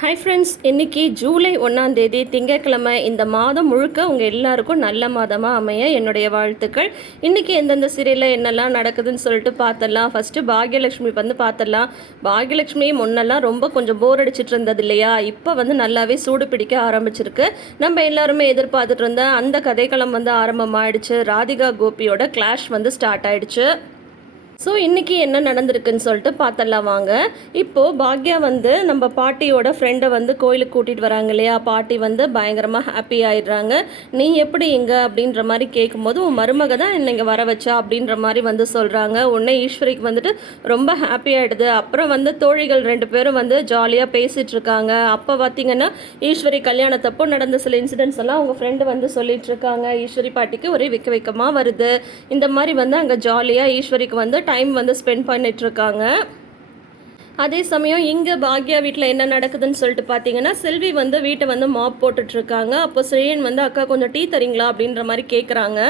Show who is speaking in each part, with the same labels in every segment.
Speaker 1: Hi friends இன்றைக்கி ஜூலை ஒன்றாந்தேதி திங்கட்கிழமை இந்த மாதம் முழுக்க உங்கள் எல்லாருக்கும் நல்ல மாதமாக அமைய என்னுடைய வாழ்த்துக்கள். இன்றைக்கி எந்தெந்த சீரியலில் என்னெல்லாம் நடக்குதுன்னு சொல்லிட்டு பார்த்துடலாம் ஃபஸ்ட்டு பாக்யலட்சுமி வந்து பார்த்துடலாம் பாக்யலட்சுமி முன்னெல்லாம் ரொம்ப கொஞ்சம் போர் அடிச்சிட்டு இருந்தது இல்லையா? இப்போ வந்து நல்லாவே சூடு பிடிக்க ஆரம்பிச்சிருக்கு. நம்ம எல்லாருமே எதிர்பார்த்துட்டு இருந்த அந்த கதைக்களம் வந்து ஆரம்பமாயிடுச்சு. ராதிகா கோபியோட கிளாஷ் வந்து ஸ்டார்ட் ஆயிடுச்சு. ஸோ இன்றைக்கி என்ன நடந்திருக்குன்னு சொல்லிட்டு பார்த்தலாம் வாங்க. இப்போது பாக்யா வந்து நம்ம பாட்டியோட ஃப்ரெண்டை வந்து கோயிலுக்கு கூட்டிகிட்டு வராங்க இல்லையா? பாட்டி வந்து பயங்கரமாக ஹாப்பி ஆயிடுறாங்க. நீ எப்படி இங்கே அப்படின்ற மாதிரி கேட்கும்போது உன் மருமக தான் என்னை வர வச்சா அப்படின்ற மாதிரி வந்து சொல்கிறாங்க உடனே ஈஸ்வரிக்கு வந்துட்டு ரொம்ப ஹாப்பி ஆகிடுது அப்புறம் வந்து தோழிகள் ரெண்டு பேரும் வந்து ஜாலியாக பேசிகிட்டு இருக்காங்க. அப்போ பார்த்தீங்கன்னா ஈஸ்வரி கல்யாணத்தப்போ நடந்த சில இன்சிடென்ட்ஸ் எல்லாம் அவங்க ஃப்ரெண்டு வந்து சொல்லிட்டு இருக்காங்க. ஈஸ்வரி பாட்டிக்கு ஒரே விக்க வைக்கமாக வருது. இந்த மாதிரி வந்து அங்கே ஜாலியாக ஈஸ்வரிக்கு வந்து டைம் வந்து ஸ்பெண்ட் பண்ணிகிட்ருக்காங்க அதே சமயம் இங்கே பாக்யா வீட்டில் என்ன நடக்குதுன்னு சொல்லிட்டு பார்த்தீங்கன்னா செல்வி வந்து வீட்டை வந்து மாப் போட்டுட்ருக்காங்க அப்போ ஸ்ரீயன் வந்து அக்கா கொஞ்சம் டீ தரீங்களா? அப்படின்ற மாதிரி கேட்குறாங்க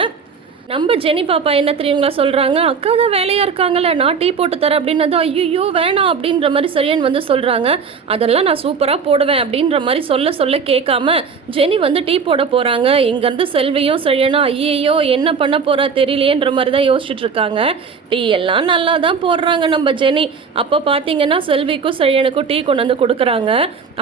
Speaker 1: நம்ம ஜெனி பாப்பா என்ன தெரியுங்களா சொல்கிறாங்க அக்கா தான் வேலையாக இருக்காங்கல்ல நான் டீ போட்டு தரேன் அப்படின்னது ஐயோ வேணாம் அப்படின்ற மாதிரி சரியன் வந்து சொல்கிறாங்க அதெல்லாம் நான் சூப்பராக போடுவேன் அப்படின்ற மாதிரி சொல்ல சொல்ல கேட்காம ஜெனி வந்து டீ போட போகிறாங்க இங்கேருந்து செல்வியும் சரியனும் ஐயையோ என்ன பண்ண போகிறா தெரியலையேன்ற மாதிரி தான் யோசிச்சுட்டு இருக்காங்க. டீ எல்லாம் நல்லா தான் போடுறாங்க நம்ம ஜெனி. அப்போ பார்த்தீங்கன்னா செல்விக்கும் சரியனுக்கும் டீ கொண்டு வந்து கொடுக்குறாங்க.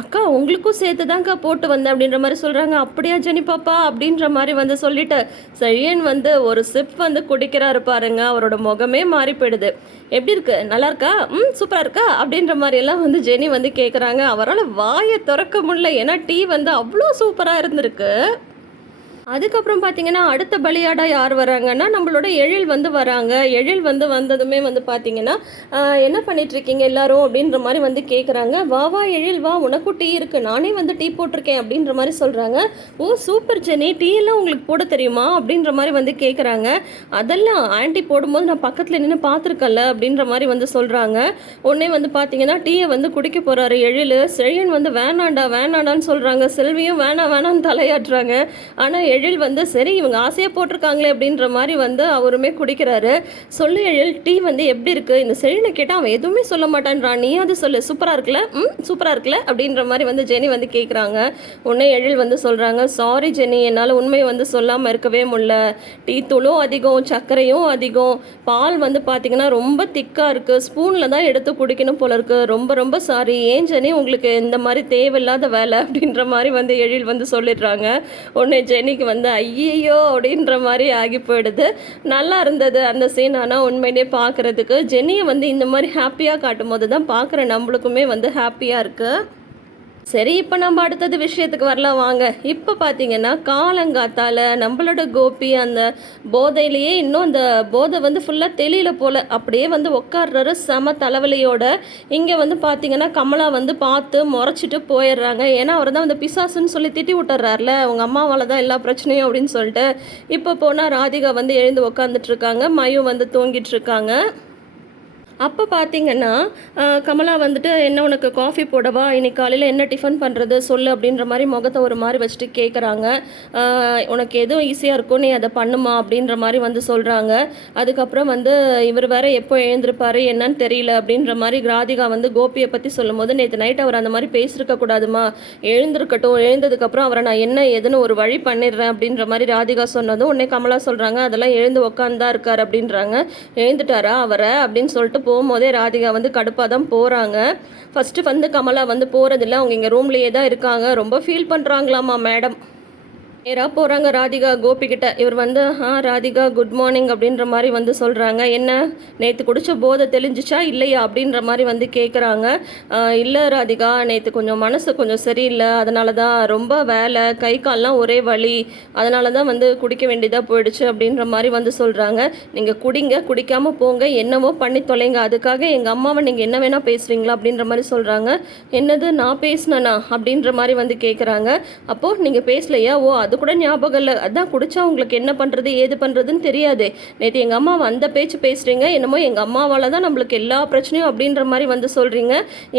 Speaker 1: அக்கா உங்களுக்கும் சேர்த்து தான்க்கா போட்டு வந்தேன் அப்படின்ற மாதிரி சொல்கிறாங்க அப்படியா ஜெனி பாப்பா? அப்படின்ற மாதிரி வந்து சொல்லிட்டு சரியன் வந்து ஒரு ஒரு சிப் வந்து குடிக்கிறாரு பாருங்க அவரோட முகமே மாறி போயிடுது. எப்படி இருக்கு? நல்லா இருக்கா? ம் சூப்பராக இருக்கா? அப்படின்ற மாதிரி எல்லாம் வந்து ஜெனி வந்து கேட்குறாங்க அவரால் வாயை திறக்க முடியல. ஏன்னா டீ வந்து அவ்வளோ சூப்பராக இருந்திருக்கு. அதுக்கப்புறம் பார்த்தீங்கன்னா அடுத்த பலியாடா யார் வராங்கன்னா நம்மளோட எழில் வந்து வராங்க. எழில் வந்து வந்ததுமே வந்து பார்த்தீங்கன்னா என்ன பண்ணிட்டுருக்கீங்க எல்லாரும் அப்படின்ற மாதிரி வந்து கேட்குறாங்க வா வா எழில் வா உனக்கும் டீ இருக்குது நானே வந்து டீ போட்டிருக்கேன் அப்படின்ற மாதிரி சொல்கிறாங்க ஓ சூப்பர் ஜெனி. டீயெல்லாம் உங்களுக்கு போட தெரியுமா? அப்படின்ற மாதிரி வந்து கேட்குறாங்க அதெல்லாம் ஆண்டி போடும்போது நான் பக்கத்தில் நின்று பார்த்துருக்கல அப்படின்ற மாதிரி வந்து சொல்கிறாங்க உடனே வந்து பார்த்தீங்கன்னா டீயை வந்து குடிக்க போகிறாரு எழில். செழியன் வந்து வேணாண்டா வேணாண்டான்னு சொல்கிறாங்க செல்வியும் வேணாம் வேணான்னு தலையாட்டுறாங்க. ஆனால் எழில் வந்து சரி இவங்க ஆசையாக போட்டிருக்காங்களே அப்படின்ற மாதிரி வந்து அவருமே குடிக்கிறாரு. சொல்லு எழில் டீ வந்து எப்படி இருக்குது இந்த செழினை கேட்டால் அவன் எதுவுமே சொல்ல மாட்டான்றான் நீ அது சொல்லு. சூப்பராக இருக்குல்ல? ம் சூப்பராக இருக்குல்ல? அப்படின்ற மாதிரி வந்து ஜெனி வந்து கேட்குறாங்க உடனே எழில் வந்து சொல்கிறாங்க சாரி ஜெனி என்னால் உண்மையை வந்து சொல்லாமல் இருக்கவே முடியல. டீ தூளும் அதிகம் சர்க்கரையும் அதிகம். பால் வந்து பார்த்தீங்கன்னா ரொம்ப திக்காக இருக்குது ஸ்பூனில் தான் எடுத்து குடிக்கணும் போல இருக்குது ரொம்ப ரொம்ப சாரி ஏன் ஜெனி உங்களுக்கு இந்த மாதிரி தேவையில்லாத வேலை? அப்படின்ற மாதிரி வந்து எழில் வந்து சொல்லிடுறாங்க. உடனே ஜெனிக்கு வந்து ஐயையோ அப்படின்ற மாதிரி ஆகி போயிடுது. நல்லா இருந்தது அந்த சீன் ஆனால் உண்மையிலே பார்க்குறதுக்கு ஜெனியை வந்து இந்த மாதிரி ஹாப்பியாக காட்டும் போது தான் பார்க்குற நம்மளுக்குமே வந்து ஹாப்பியாக இருக்குது சரி இப்போ நம்ம அடுத்தது விஷயத்துக்கு வரலாம். வாங்க. இப்போ பார்த்தீங்கன்னா காலங்காத்தால நம்மளோட கோபி அந்த போதையிலேயே இன்னும் அந்த போதை வந்து ஃபுல்லாக தெளியல போல. அப்படியே வந்து உட்கார்றாரு செம தலைவலியோட இங்கே வந்து பார்த்தீங்கன்னா கமலா வந்து பார்த்து முறைச்சிட்டு போயிடுறாங்க. ஏன்னா அவர் தான் வந்து பிசாசுன்னு சொல்லி திட்டி விட்டுறாருல. அவங்க அம்மாவால் தான் எல்லா பிரச்சனையும் அப்படின்னு சொல்லிட்டு இப்போ போனால் ராதிகா வந்து எழுந்து உட்காந்துட்டு இருக்காங்க. வந்து தூங்கிட்டு இருக்காங்க. அப்போ பார்த்தீங்கன்னா கமலா வந்துட்டு என்ன உனக்கு காஃபி போடவா? இன்னைக்கு காலையில் என்ன டிஃபன் பண்ணுறது சொல்லு அப்படின்ற மாதிரி முகத்தை ஒரு மாதிரி வச்சுட்டு கேட்குறாங்க உனக்கு எதுவும் ஈஸியாக இருக்கும் நீ அதை பண்ணுமா? அப்படின்ற மாதிரி வந்து சொல்கிறாங்க அதுக்கப்புறம் வந்து இவர் வேற எப்போ எழுந்திருப்பாரு? என்னன்னு தெரியல அப்படின்ற மாதிரி ராதிகா வந்து கோபியை பற்றி சொல்லும்போது நேற்று நைட் அவர் அந்த மாதிரி பேசியிருக்க கூடாதுமா? எழுந்திருக்கட்டும். எழுந்ததுக்கப்புறம் அவரை நான் என்ன ஏதுன்னு ஒரு வழி பண்ணிடுறேன் அப்படின்ற மாதிரி ராதிகா சொன்னதும் உடனே கமலா சொல்கிறாங்க அதெல்லாம் எழுந்து உட்காந்து தான் இருக்கார் அப்படின்றாங்க. எழுந்துட்டாரா அவரை? அப்படின்னு சொல்லிட்டு போகும்போதே ராதிகா வந்து கடுப்பாக தான் போகிறாங்க ஃபஸ்ட்டு வந்து கமலா வந்து போகிறதில்ல அவங்க இங்கே ரூம்லேயே தான் இருக்காங்க. ரொம்ப ஃபீல் பண்ணுறாங்களாமா மேடம் நேராக போகிறாங்க ராதிகா கோபிக்கிட்ட இவர் வந்து ஆ ராதிகா குட் மார்னிங் அப்படின்ற மாதிரி வந்து சொல்கிறாங்க என்ன நேற்று குடித்த போதை தெளிஞ்சிச்சா இல்லையா? அப்படின்ற மாதிரி வந்து கேட்குறாங்க இல்லை ராதிகா நேற்று கொஞ்சம் மனசு கொஞ்சம் சரியில்லை. அதனால தான் ரொம்ப வேலை. கை கால்லாம் ஒரே வலி. அதனால தான் வந்து குடிக்க வேண்டியதாக போயிடுச்சு அப்படின்ற மாதிரி வந்து சொல்கிறாங்க நீங்கள் குடிங்க குடிக்காமல் போங்க. என்னவோ பண்ணி தொலைங்க. அதுக்காக எங்கள் அம்மாவை நீங்கள் என்ன வேணால் பேசுகிறீங்களா அப்படின்ற மாதிரி சொல்கிறாங்க என்னது நான் பேசினேனா? அப்படின்ற மாதிரி வந்து கேட்குறாங்க அப்போது நீங்கள் பேசலையா? ஓ அது கூட ஞாபகம் இல்லை. அதான் குடிச்சா உங்களுக்கு என்ன பண்ணுறது ஏது பண்ணுறதுன்னு தெரியாது. நேற்று எங்கள் அம்மா அந்த பேச்சு பேசுகிறீங்க என்னமோ எங்கள் அம்மாவால் தான் நம்மளுக்கு எல்லா பிரச்சனையும் அப்படின்ற மாதிரி வந்து சொல்கிறீங்க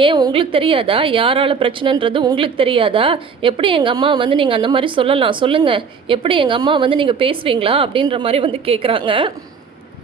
Speaker 1: ஏன் உங்களுக்கு தெரியாதா? யாரால பிரச்சனைன்றது உங்களுக்கு தெரியாதா? எப்படி எங்கள் அம்மா வந்து நீங்கள் அந்த மாதிரி சொல்லலாம்? சொல்லுங்கள் எப்படி எங்கள் அம்மா வந்து நீங்கள் பேசுவீங்களா அப்படின்ற மாதிரி வந்து கேட்குறாங்க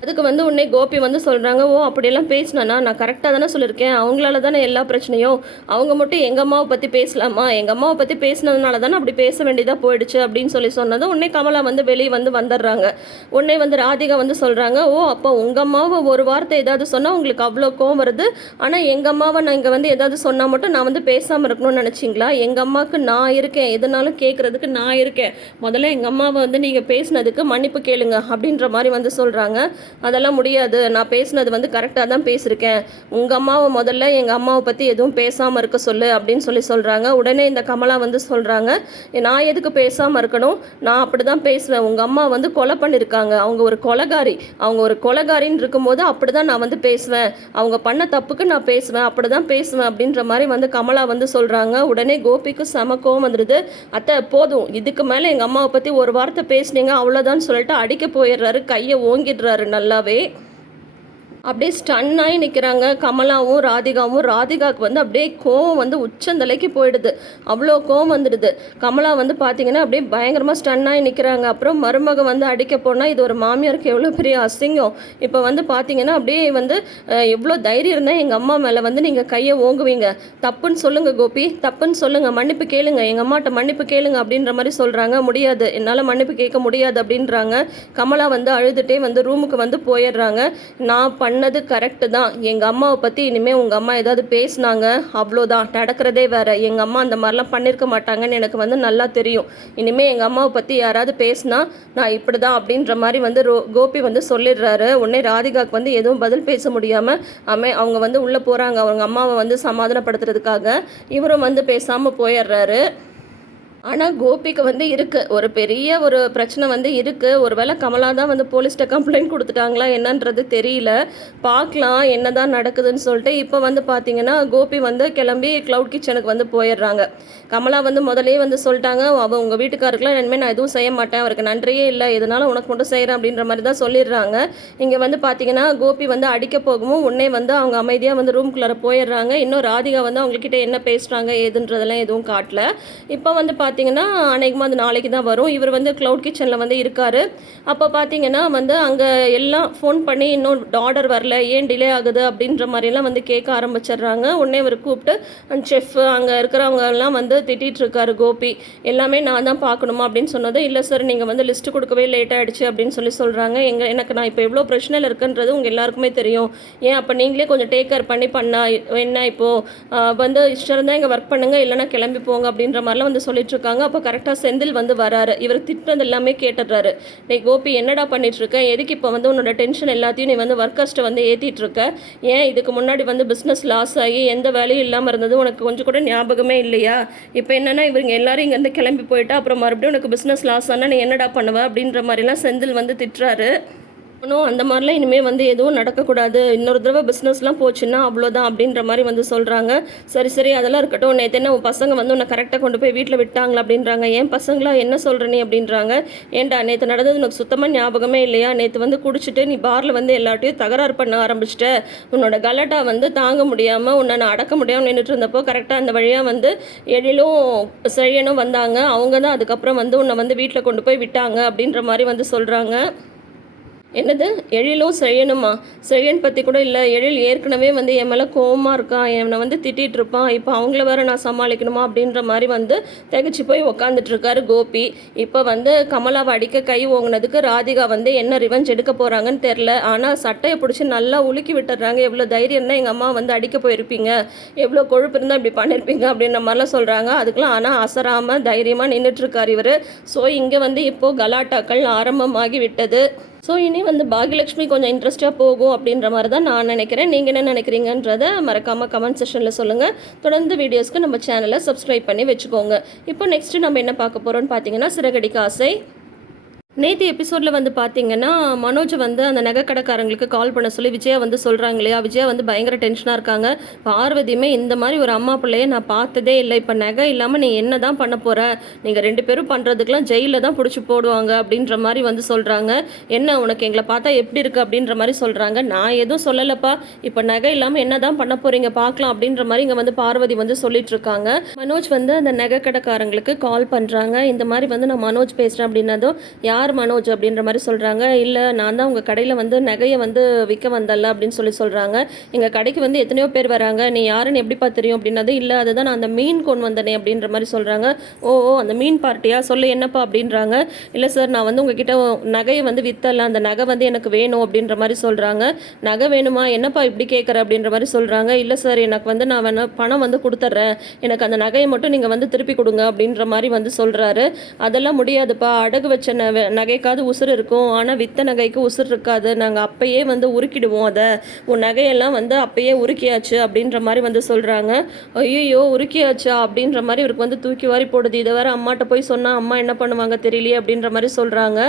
Speaker 1: அதுக்கு வந்து உன்னை கோபி வந்து சொல்கிறாங்க ஓ அப்படியெல்லாம் பேசினானா? நான் கரெக்டாக தானே சொல்லியிருக்கேன். அவங்களால தானே எல்லா பிரச்சனையும். அவங்க மட்டும் எங்கள் அம்மாவை பற்றி பேசலாமா? எங்கள் அம்மாவை பற்றி பேசினதுனால தானே அப்படி பேச வேண்டியதாக போயிடுச்சு? அப்படின்னு சொல்லி சொன்னதும் உடனே கமலா வந்து வெளியே வந்து வந்துடுறாங்க. உடனே வந்து ராதிகா வந்து சொல்கிறாங்க ஓ அப்போ உங்கள் அம்மாவை ஒரு வார்த்தை ஏதாவது சொன்னால் உங்களுக்கு அவ்வளோ கோவம் வருது? ஆனால் எங்கள் அம்மாவை நான் இங்கே வந்து ஏதாவது சொன்னால் மட்டும் நான் வந்து பேசாமல் இருக்கணும்னு நினச்சிங்களா? எங்கள் அம்மாவுக்கு நான் இருக்கேன். எதுனாலும் கேட்குறதுக்கு நான் இருக்கேன். முதல்ல எங்கள் அம்மாவை வந்து நீங்கள் பேசினதுக்கு மன்னிப்பு கேளுங்க அப்படின்ற மாதிரி வந்து சொல்கிறாங்க அதெல்லாம் முடியாது. நான் பேசினது வந்து கரெக்டாக தான் பேசியிருக்கேன். உங்கள் அம்மாவை முதல்ல எங்கள் அம்மாவை பற்றி எதுவும் பேசாமல் இருக்க சொல்லு அப்படின்னு சொல்லி சொல்கிறாங்க உடனே இந்த கமலா வந்து சொல்கிறாங்க நான் எதுக்கு பேசாமல் இருக்கணும்? நான் அப்படி தான் பேசுவேன். உங்கள் அம்மா வந்து கொலை பண்ணியிருக்காங்க. அவங்க ஒரு கொலகாரி. அவங்க ஒரு கொலகாரின்னு இருக்கும்போது அப்படி தான் நான் வந்து பேசுவேன். அவங்க பண்ண தப்புக்கு நான் பேசுவேன். அப்படி தான் பேசுவேன் அப்படின்ற மாதிரி வந்து கமலா வந்து சொல்கிறாங்க உடனே கோபிக்கு செம கோவம் வந்துடுது அத்தை போதும். இதுக்கு மேலே எங்கள் அம்மாவை பற்றி ஒரு வார்த்தை பேசுனீங்க அவ்வளோதான் சொல்லிட்டு அடிக்க போயிடுறாரு. கையை ஓங்கிடுறாரு நல்லாவே அப்படியே ஸ்டன் ஆகி நிற்கிறாங்க கமலாவும் ராதிகாவும். ராதிகாவுக்கு வந்து அப்படியே கோவம் வந்து உச்சந்தலைக்கு போயிடுது. அவ்வளோ கோவம் வந்துடுது. கமலா வந்து பார்த்தீங்கன்னா அப்படியே பயங்கரமாக ஸ்டன் ஆகி நிற்கிறாங்க அப்புறம் மருமக வந்து அடிக்க போனால் இது ஒரு மாமியாருக்கு எவ்வளோ பெரிய அசிங்கம். இப்போ வந்து பார்த்தீங்கன்னா அப்படியே வந்து எவ்வளோ தைரியம் இருந்தால் எங்கள் அம்மா மேலே வந்து நீங்கள் கையை ஓங்குவீங்க. தப்புன்னு சொல்லுங்கள் கோபி. தப்புன்னு சொல்லுங்கள் மன்னிப்பு கேளுங்க. எங்கள் அம்மாட்ட மன்னிப்பு கேளுங்க அப்படின்ற மாதிரி சொல்கிறாங்க முடியாது. என்னால் மன்னிப்பு கேட்க முடியாது அப்படின்றாங்க. கமலா வந்து அழுதுகிட்டே வந்து ரூமுக்கு வந்து போயிடுறாங்க. நான் பண்ணது கரெக்டு தான். எங்கள் அம்மாவை பற்றி இனிமேல் உங்கள் அம்மா ஏதாவது பேசுனாங்க? அவ்வளோதான். நடக்கிறதே வேறு. எங்கள் அம்மா அந்த மாதிரிலாம் பண்ணியிருக்க மாட்டாங்கன்னு எனக்கு வந்து நல்லா தெரியும். இனிமேல் எங்கள் அம்மாவை பற்றி யாராவது பேசுனா நான் இப்படி தான் அப்படின்ற மாதிரி வந்து ரோ கோபி வந்து சொல்லிடுறாரு. உடனே ராதிகாவுக்கு வந்து எதுவும் பதில் பேச முடியாமல் அமே அவங்க வந்து உள்ளே போகிறாங்க அவங்க அம்மாவை வந்து சமாதானப்படுத்துறதுக்காக இவரும் வந்து பேசாமல் போயிடுறாரு. ஆனால் கோபிக்கு வந்து இருக்குது ஒரு பெரிய ஒரு பிரச்சனை வந்து இருக்குது ஒருவேளை கமலா தான் வந்து போலீஸ்கிட்ட கம்ப்ளைண்ட் கொடுத்துட்டாங்களா என்னன்றது தெரியல. பார்க்கலாம் என்ன தான் நடக்குதுன்னு சொல்லிட்டு இப்போ வந்து பார்த்தீங்கன்னா கோபி வந்து கிளம்பி க்ளவுட் கிச்சனுக்கு வந்து போயிடுறாங்க. கமலா வந்து முதலே வந்து சொல்லிட்டாங்க அவள் உங்கள் வீட்டுக்காருக்குலாம் இனிமேல் நான் எதுவும் செய்ய மாட்டேன். அவருக்கு நன்றியே இல்லை. எதனால உனக்கு மட்டும் செய்கிறேன் அப்படின்ற மாதிரி தான் சொல்லிடுறாங்க. இங்கே வந்து பார்த்தீங்கன்னா கோபி வந்து அடிக்க போகவும் உடனே வந்து அவங்க அமைதியாக வந்து ரூம்குள்ளார போயிடுறாங்க. இன்னும் ராதிகா வந்து அவங்கக்கிட்ட என்ன பேசுகிறாங்க ஏதுன்றதெல்லாம் எதுவும் காட்டல. இப்போ வந்து பார்த்தீங்கன்னா அநேகமாக அது நாளைக்கு தான் வரும். இவர் வந்து க்ளவுட் கிச்சனில் வந்து இருக்கார். அப்போ பார்த்தீங்கன்னா வந்து அங்கே எல்லாம் ஃபோன் பண்ணி இன்னும் ஆர்டர் வரல. ஏன் டிலே ஆகுது அப்படின்ற மாதிரிலாம் வந்து கேட்க ஆரம்பிச்சிடுறாங்க. உடனே இவர் கூப்பிட்டு அந்த செஃப் அங்கே இருக்கிறவங்க எல்லாம் வந்து திட்டிகிட்ருக்காரு கோபி. எல்லாமே நான் தான் பார்க்கணுமா? அப்படின்னு சொன்னது. இல்லை சார் நீங்கள் வந்து லிஸ்ட்டு கொடுக்கவே லேட் ஆகிடுச்சு அப்படின்னு சொல்லி சொல்கிறாங்க எங்கள் எனக்கு நான் இப்போ எவ்வளோ பிரச்சனையில் இருக்குன்றது உங்கள் எல்லாருக்குமே தெரியும். ஏன் அப்போ நீங்களே கொஞ்சம் டேக் கேர் பண்ணி பண்ணா என்ன இப்போது வந்து இஷ்டம் இருந்தால் இங்கே ஒர்க் பண்ணுங்கள் இல்லைன்னா கிளம்பி போங்க அப்படின்ற மாதிரிலாம் வந்து சொல்லிட்டு இருக்காங்க. அப்போ கரெக்டாக செந்தில் வந்து வராரு. இவர் திட்டினது எல்லாமே கேட்டுடுறாரு. நீ கோபி என்னடா பண்ணிட்டு இருக்க எதுக்கு இப்போ வந்து உன்னோட டென்ஷன் எல்லாத்தையும் நீ வந்து ஒர்க்கர்ஸ்ட்டை வந்து ஏற்றிட்டு இருக்க ஏன் இதுக்கு முன்னாடி வந்து பிஸ்னஸ் லாஸ் ஆகி எந்த வேலையும் இல்லாமல் இருந்தது? உனக்கு கொஞ்சம் கூட ஞாபகமே இல்லையா? இப்போ என்னன்னா இவங்க எல்லாரும் இங்கேருந்து கிளம்பி போயிட்டா அப்புறம் மறுபடியும் உனக்கு பிஸ்னஸ் லாஸ் ஆனால் நீ என்னடா பண்ணுவ? அப்படின்ற மாதிரிலாம் செந்தில் வந்து திட்டுறாரு. ஒன்றும் அந்த மாதிரிலாம் இனிமேல் வந்து எதுவும் நடக்கக்கூடாது. இன்னொரு தடவை பிஸ்னஸ்லாம் போச்சுன்னா அவ்வளோதான் அப்படின்ற மாதிரி வந்து சொல்கிறாங்க சரி சரி அதெல்லாம் இருக்கட்டும். நேற்று என்ன உன் பசங்க வந்து உன்னை கரெக்டாக கொண்டு போய் வீட்டில் விட்டாங்களா அப்படின்றாங்க. ஏன் பசங்களா என்ன சொல்கிற நீ அப்படின்றாங்க. ஏன்டா நேற்று நடந்தது உனக்கு சுத்தமாக ஞாபகமே இல்லையா? நேற்று வந்து குடிச்சிட்டு நீ பாரில் வந்து எல்லாட்டையும் தகராறு பண்ண ஆரம்பிச்சிட்ட. உன்னோட கலாட்டா வந்து தாங்க முடியாமல் உன்னை நான் அடக்க முடியாமல் நின்றுட்டு இருந்தப்போ கரெக்டாக அந்த வழியாக வந்து எழிலும் செழியனும் வந்தாங்க. அவங்க தான் அதுக்கப்புறம் வந்து உன்னை வந்து வீட்டில் கொண்டு போய் விட்டாங்க அப்படின்ற மாதிரி வந்து சொல்கிறாங்க என்னது? எழிலும் செழியனுமா செழியன் பற்றி கூட இல்லை. எழில் ஏற்கனவே வந்து என் மேலே கோவமாக இருக்கான் என்னை வந்து திட்டிகிட்டு இருப்பான். இப்போ அவங்கள வேறு நான் சமாளிக்கணுமா? அப்படின்ற மாதிரி வந்து திகச்சு போய் உக்காந்துட்ருக்காரு கோபி. இப்போ வந்து கமலாவை அடிக்க கை ஓங்கினதுக்கு ராதிகா வந்து என்ன ரிவெஞ்ச் எடுக்க போகிறாங்கன்னு தெரில ஆனால் சட்டையை பிடிச்சி நல்லா உலுக்கி விட்டுறாங்க எவ்வளோ தைரியம் எங்கள் அம்மா வந்து அடிக்க போயிருப்பீங்க. எவ்வளோ கொழுப்பு இருந்தால் இப்படி பண்ணியிருப்பீங்க அப்படின்ற மாதிரிலாம் சொல்கிறாங்க அதுக்கெலாம் ஆனால் அசராமல் தைரியமாக நின்றுட்டுருக்கார் இவர். ஸோ இங்கே வந்து இப்போது கலாட்டாக்கள் ஆரம்பமாகி விட்டது. ஸோ இனி வந்து பாகியலட்சுமி கொஞ்சம் இன்ட்ரெஸ்ட்டாக போகும் அப்படின்ற மாதிரி தான் நான் நினைக்கிறேன். நீங்கள் என்ன நினைக்கிறீங்கன்றத மறக்காமல் கமெண்ட் செஷனில் சொல்லுங்கள் தொடர்ந்து வீடியோஸ்க்கு நம்ம சேனலை சப்ஸ்கிரைப் பண்ணி வச்சுக்கோங்க. இப்போ நெக்ஸ்ட்டு நம்ம என்ன பார்க்க போகிறோம்னு பார்த்தீங்கன்னா சிறகடிக்க ஆசை. நேற்று எபிசோடில் வந்து பார்த்தீங்கன்னா மனோஜ் வந்து அந்த நகைக்கடைக்காரங்களுக்கு கால் பண்ண சொல்லி விஜயா வந்து சொல்கிறாங்க இல்லையா விஜயா வந்து பயங்கர டென்ஷனாக இருக்காங்க. பார்வதியுமே இந்த மாதிரி ஒரு அம்மா பிள்ளைய நான் பார்த்ததே இல்லை. இப்போ நகை இல்லாமல் நீ என்ன தான் பண்ண போகிற நீங்கள் ரெண்டு பேரும் பண்ணுறதுக்கெலாம் ஜெயிலில் தான் பிடிச்சி போடுவாங்க அப்படின்ற மாதிரி வந்து சொல்கிறாங்க என்ன உனக்கு எங்களை பார்த்தா எப்படி இருக்குது அப்படின்ற மாதிரி சொல்கிறாங்க நான் எதுவும் சொல்லலைப்பா. இப்போ நகை இல்லாமல் என்ன தான் பண்ண போகிறீங்க பார்க்கலாம் அப்படின்ற மாதிரி இங்கே வந்து பார்வதி வந்து சொல்லிட்டு இருக்காங்க. மனோஜ் வந்து அந்த நகைக்கடைக்காரங்களுக்கு கால் பண்ணுறாங்க இந்த மாதிரி வந்து நான் மனோஜ் பேசுகிறேன் அப்படின்னதும் யார் யார் மனோஜ் அப்படின்ற மாதிரி சொல்கிறாங்க இல்லை நான் தான் உங்கள் கடையில் வந்து நகையை வந்து விற்க வந்தல்ல அப்படின்னு சொல்லி சொல்கிறாங்க எங்கள் கடைக்கு வந்து எத்தனையோ பேர் வராங்க. நீ யாருன்னு எப்படிப்பா தெரியும் அப்படின்னது இல்லை அதுதான் நான் அந்த மீன் கொண்டு வந்தனே அப்படின்ற மாதிரி சொல்கிறாங்க ஓ ஓ அந்த மீன் பார்ட்டியா? சொல்லு என்னப்பா அப்படின்றாங்க. இல்லை சார் நான் வந்து உங்ககிட்ட நகையை வந்து விற்றல அந்த நகை வந்து எனக்கு வேணும் அப்படின்ற மாதிரி சொல்கிறாங்க நகை வேணுமா? என்னப்பா இப்படி கேட்குற அப்படின்ற மாதிரி சொல்கிறாங்க இல்லை சார் எனக்கு வந்து நான் வேணா பணம் வந்து கொடுத்துட்றேன். எனக்கு அந்த நகையை மட்டும் நீங்கள் வந்து திருப்பி கொடுங்க அப்படின்ற மாதிரி வந்து சொல்கிறாரு அதெல்லாம் முடியாதுப்பா. அடகு வச்ச நகைக்காவது உசுறு இருக்கும். ஆனால் வித்த நகைக்கு உசுர் இருக்காது. நாங்கள் அப்பயே வந்து உருக்கிடுவோம் அதை. உன் நகையெல்லாம் வந்து அப்பயே உருக்கியாச்சு அப்படின்ற மாதிரி வந்து சொல்கிறாங்க ஐயோ உருக்கியாச்சா அப்படின்ற மாதிரி இவருக்கு வந்து தூக்கி வாரி போடுது. இதை வேற அம்மாட்ட போய் சொன்னால் அம்மா என்ன பண்ணுவாங்க தெரியலையே அப்படின்ற மாதிரி சொல்கிறாங்க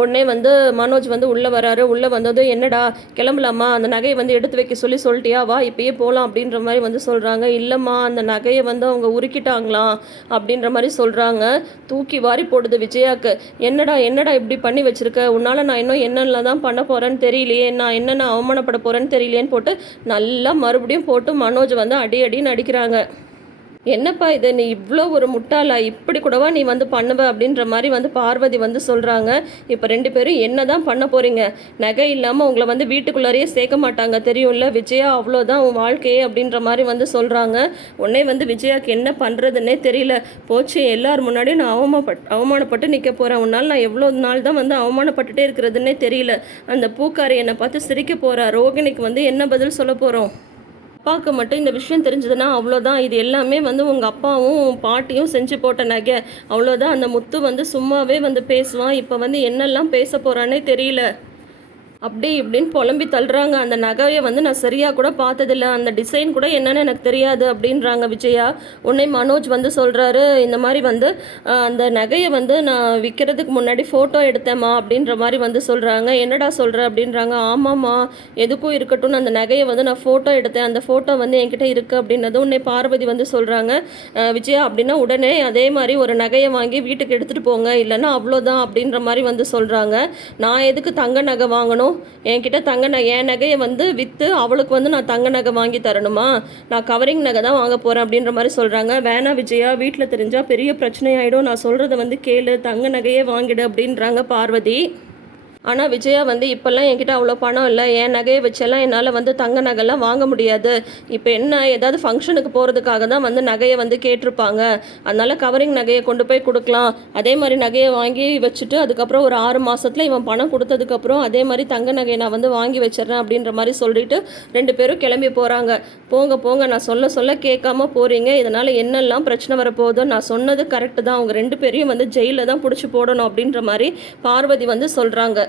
Speaker 1: உடனே வந்து மனோஜ் வந்து உள்ளே வராரு. உள்ளே வந்ததும் என்னடா கிளம்பலாமா? அந்த நகையை வந்து எடுத்து வைக்க சொல்லி சொல்லிட்டியா? வா இப்பயே போகலாம் அப்படின்ற மாதிரி வந்து சொல்கிறாங்க இல்லைம்மா அந்த நகையை வந்து அவங்க உருக்கிட்டாங்களாம் அப்படின்ற மாதிரி சொல்கிறாங்க தூக்கி வாரி போடுது விஜயாக்கு. என்னடா என்னடா இப்படி பண்ணி வச்சிருக்க? உன்னால் நான் இன்னும் என்னென்ன தான் பண்ண போகிறேன்னு தெரியலையே. நான் என்னென்ன அவமானப்பட போகிறேன்னு தெரியலையேன்னு போட்டு நல்லா மறுபடியும் போட்டு மனோஜ் வந்து அடி அடின்னு அடிக்கிறாங்க. என்னப்பா இது? நீ இவ்வளோ ஒரு முட்டாளா? இப்படி கூடவா நீ வந்து பண்ணுவ? அப்படின்ற மாதிரி வந்து பார்வதி வந்து சொல்கிறாங்க இப்போ ரெண்டு பேரும் என்ன தான் பண்ண போகிறீங்க நகை இல்லாமல் உங்களை வந்து வீட்டுக்குள்ளாரையே சேர்க்க மாட்டாங்க. தெரியும்ல? விஜயா அவ்வளோதான் உன் வாழ்க்கையே அப்படின்ற மாதிரி வந்து சொல்கிறாங்க உடனே வந்து விஜயாவுக்கு என்ன பண்ணுறதுன்னே தெரியல. போச்சு எல்லார் முன்னாடியும் நான் அவமானப்பட் அவமானப்பட்டு நிற்க போகிறேன் உன்னால் நான் எவ்வளோ நாள் தான் வந்து அவமானப்பட்டுட்டே இருக்கிறதுன்னே தெரியல. அந்த பூக்காரி என்னை பார்த்து சிரிக்க போகிறா ரோகிணிக்கு வந்து என்ன பதில் சொல்ல போகிறோம் அப்பாவுக்கு மட்டும் இந்த விஷயம் தெரிஞ்சதுன்னா அவ்வளோதான் இது எல்லாமே வந்து உங்கள் அப்பாவும் பாட்டியும் செஞ்சு போட்ட நகை. அவ்வளோதான் அந்த முத்து வந்து சும்மாவே வந்து பேசுவான். இப்போ வந்து என்னெல்லாம் பேச போகிறானே தெரியல. அப்படி இப்படின்னு புலம்பி தள்ளுறாங்க. அந்த நகையை வந்து நான் சரியாக கூட பார்த்ததில்ல. அந்த டிசைன் கூட என்னன்னு எனக்கு தெரியாது அப்படின்றாங்க விஜயா. உன்னை மனோஜ் வந்து சொல்கிறாரு இந்த மாதிரி வந்து அந்த நகையை வந்து நான் விற்கிறதுக்கு முன்னாடி ஃபோட்டோ எடுத்தேம்மா அப்படின்ற மாதிரி வந்து சொல்கிறாங்க என்னடா சொல்கிற அப்படின்றாங்க. ஆமாம்மா எதுக்கும் இருக்கட்டும்னு அந்த நகையை வந்து நான் ஃபோட்டோ எடுத்தேன். அந்த ஃபோட்டோ வந்து என்கிட்ட இருக்குது அப்படின்னதும் உன்னை பார்வதி வந்து சொல்கிறாங்க விஜயா அப்படின்னா உடனே அதே மாதிரி ஒரு நகையை வாங்கி வீட்டுக்கு எடுத்துகிட்டு போங்க. இல்லைன்னா அவ்வளோதான் அப்படின்ற மாதிரி வந்து சொல்கிறாங்க நான் எதுக்கு தங்க நகை வாங்கணும்? என்கிட்ட தங்க நகை என் நகையை வந்து விற்று அவளுக்கு வந்து நான் தங்க நகை வாங்கி தரணுமா? நான் கவரிங் நகை தான் வாங்க போகிறேன் அப்படின்ற மாதிரி சொல்கிறாங்க வேணா விஜயா வீட்டில் தெரிஞ்சால் பெரிய பிரச்சனையாயிடும். நான் சொல்கிறத வந்து கேளு. தங்க நகையே வாங்கிடு அப்படின்றாங்க பார்வதி. ஆனால் விஜயா வந்து இப்போல்லாம் என்கிட்ட அவ்வளோ பணம் இல்லை. என் நகையை வச்செல்லாம் என்னால் வந்து தங்க நகைலாம் வாங்க முடியாது. இப்போ என்ன ஏதாவது ஃபங்க்ஷனுக்கு போகிறதுக்காக தான் வந்து நகையை வந்து கேட்டிருப்பாங்க. அதனால் கவரிங் நகையை கொண்டு போய் கொடுக்கலாம். அதே மாதிரி நகையை வாங்கி வச்சுட்டு அதுக்கப்புறம் ஒரு ஆறு மாதத்தில் இவன் பணம் கொடுத்ததுக்கப்புறம் அதே மாதிரி தங்க நகையை நான் வந்து வாங்கி வச்சிடுறேன் அப்படின்ற மாதிரி சொல்லிட்டு ரெண்டு பேரும் கிளம்பி போகிறாங்க போங்க போங்க நான் சொல்ல சொல்ல கேட்காம போகிறீங்க இதனால் என்னெல்லாம் பிரச்சனை வரப்போகுதோ நான் சொன்னது கரெக்டு தான். அவங்க ரெண்டு பேரையும் வந்து ஜெயிலில் தான் பிடிச்சி போடணும் அப்படின்ற மாதிரி பார்வதி வந்து சொல்கிறாங்க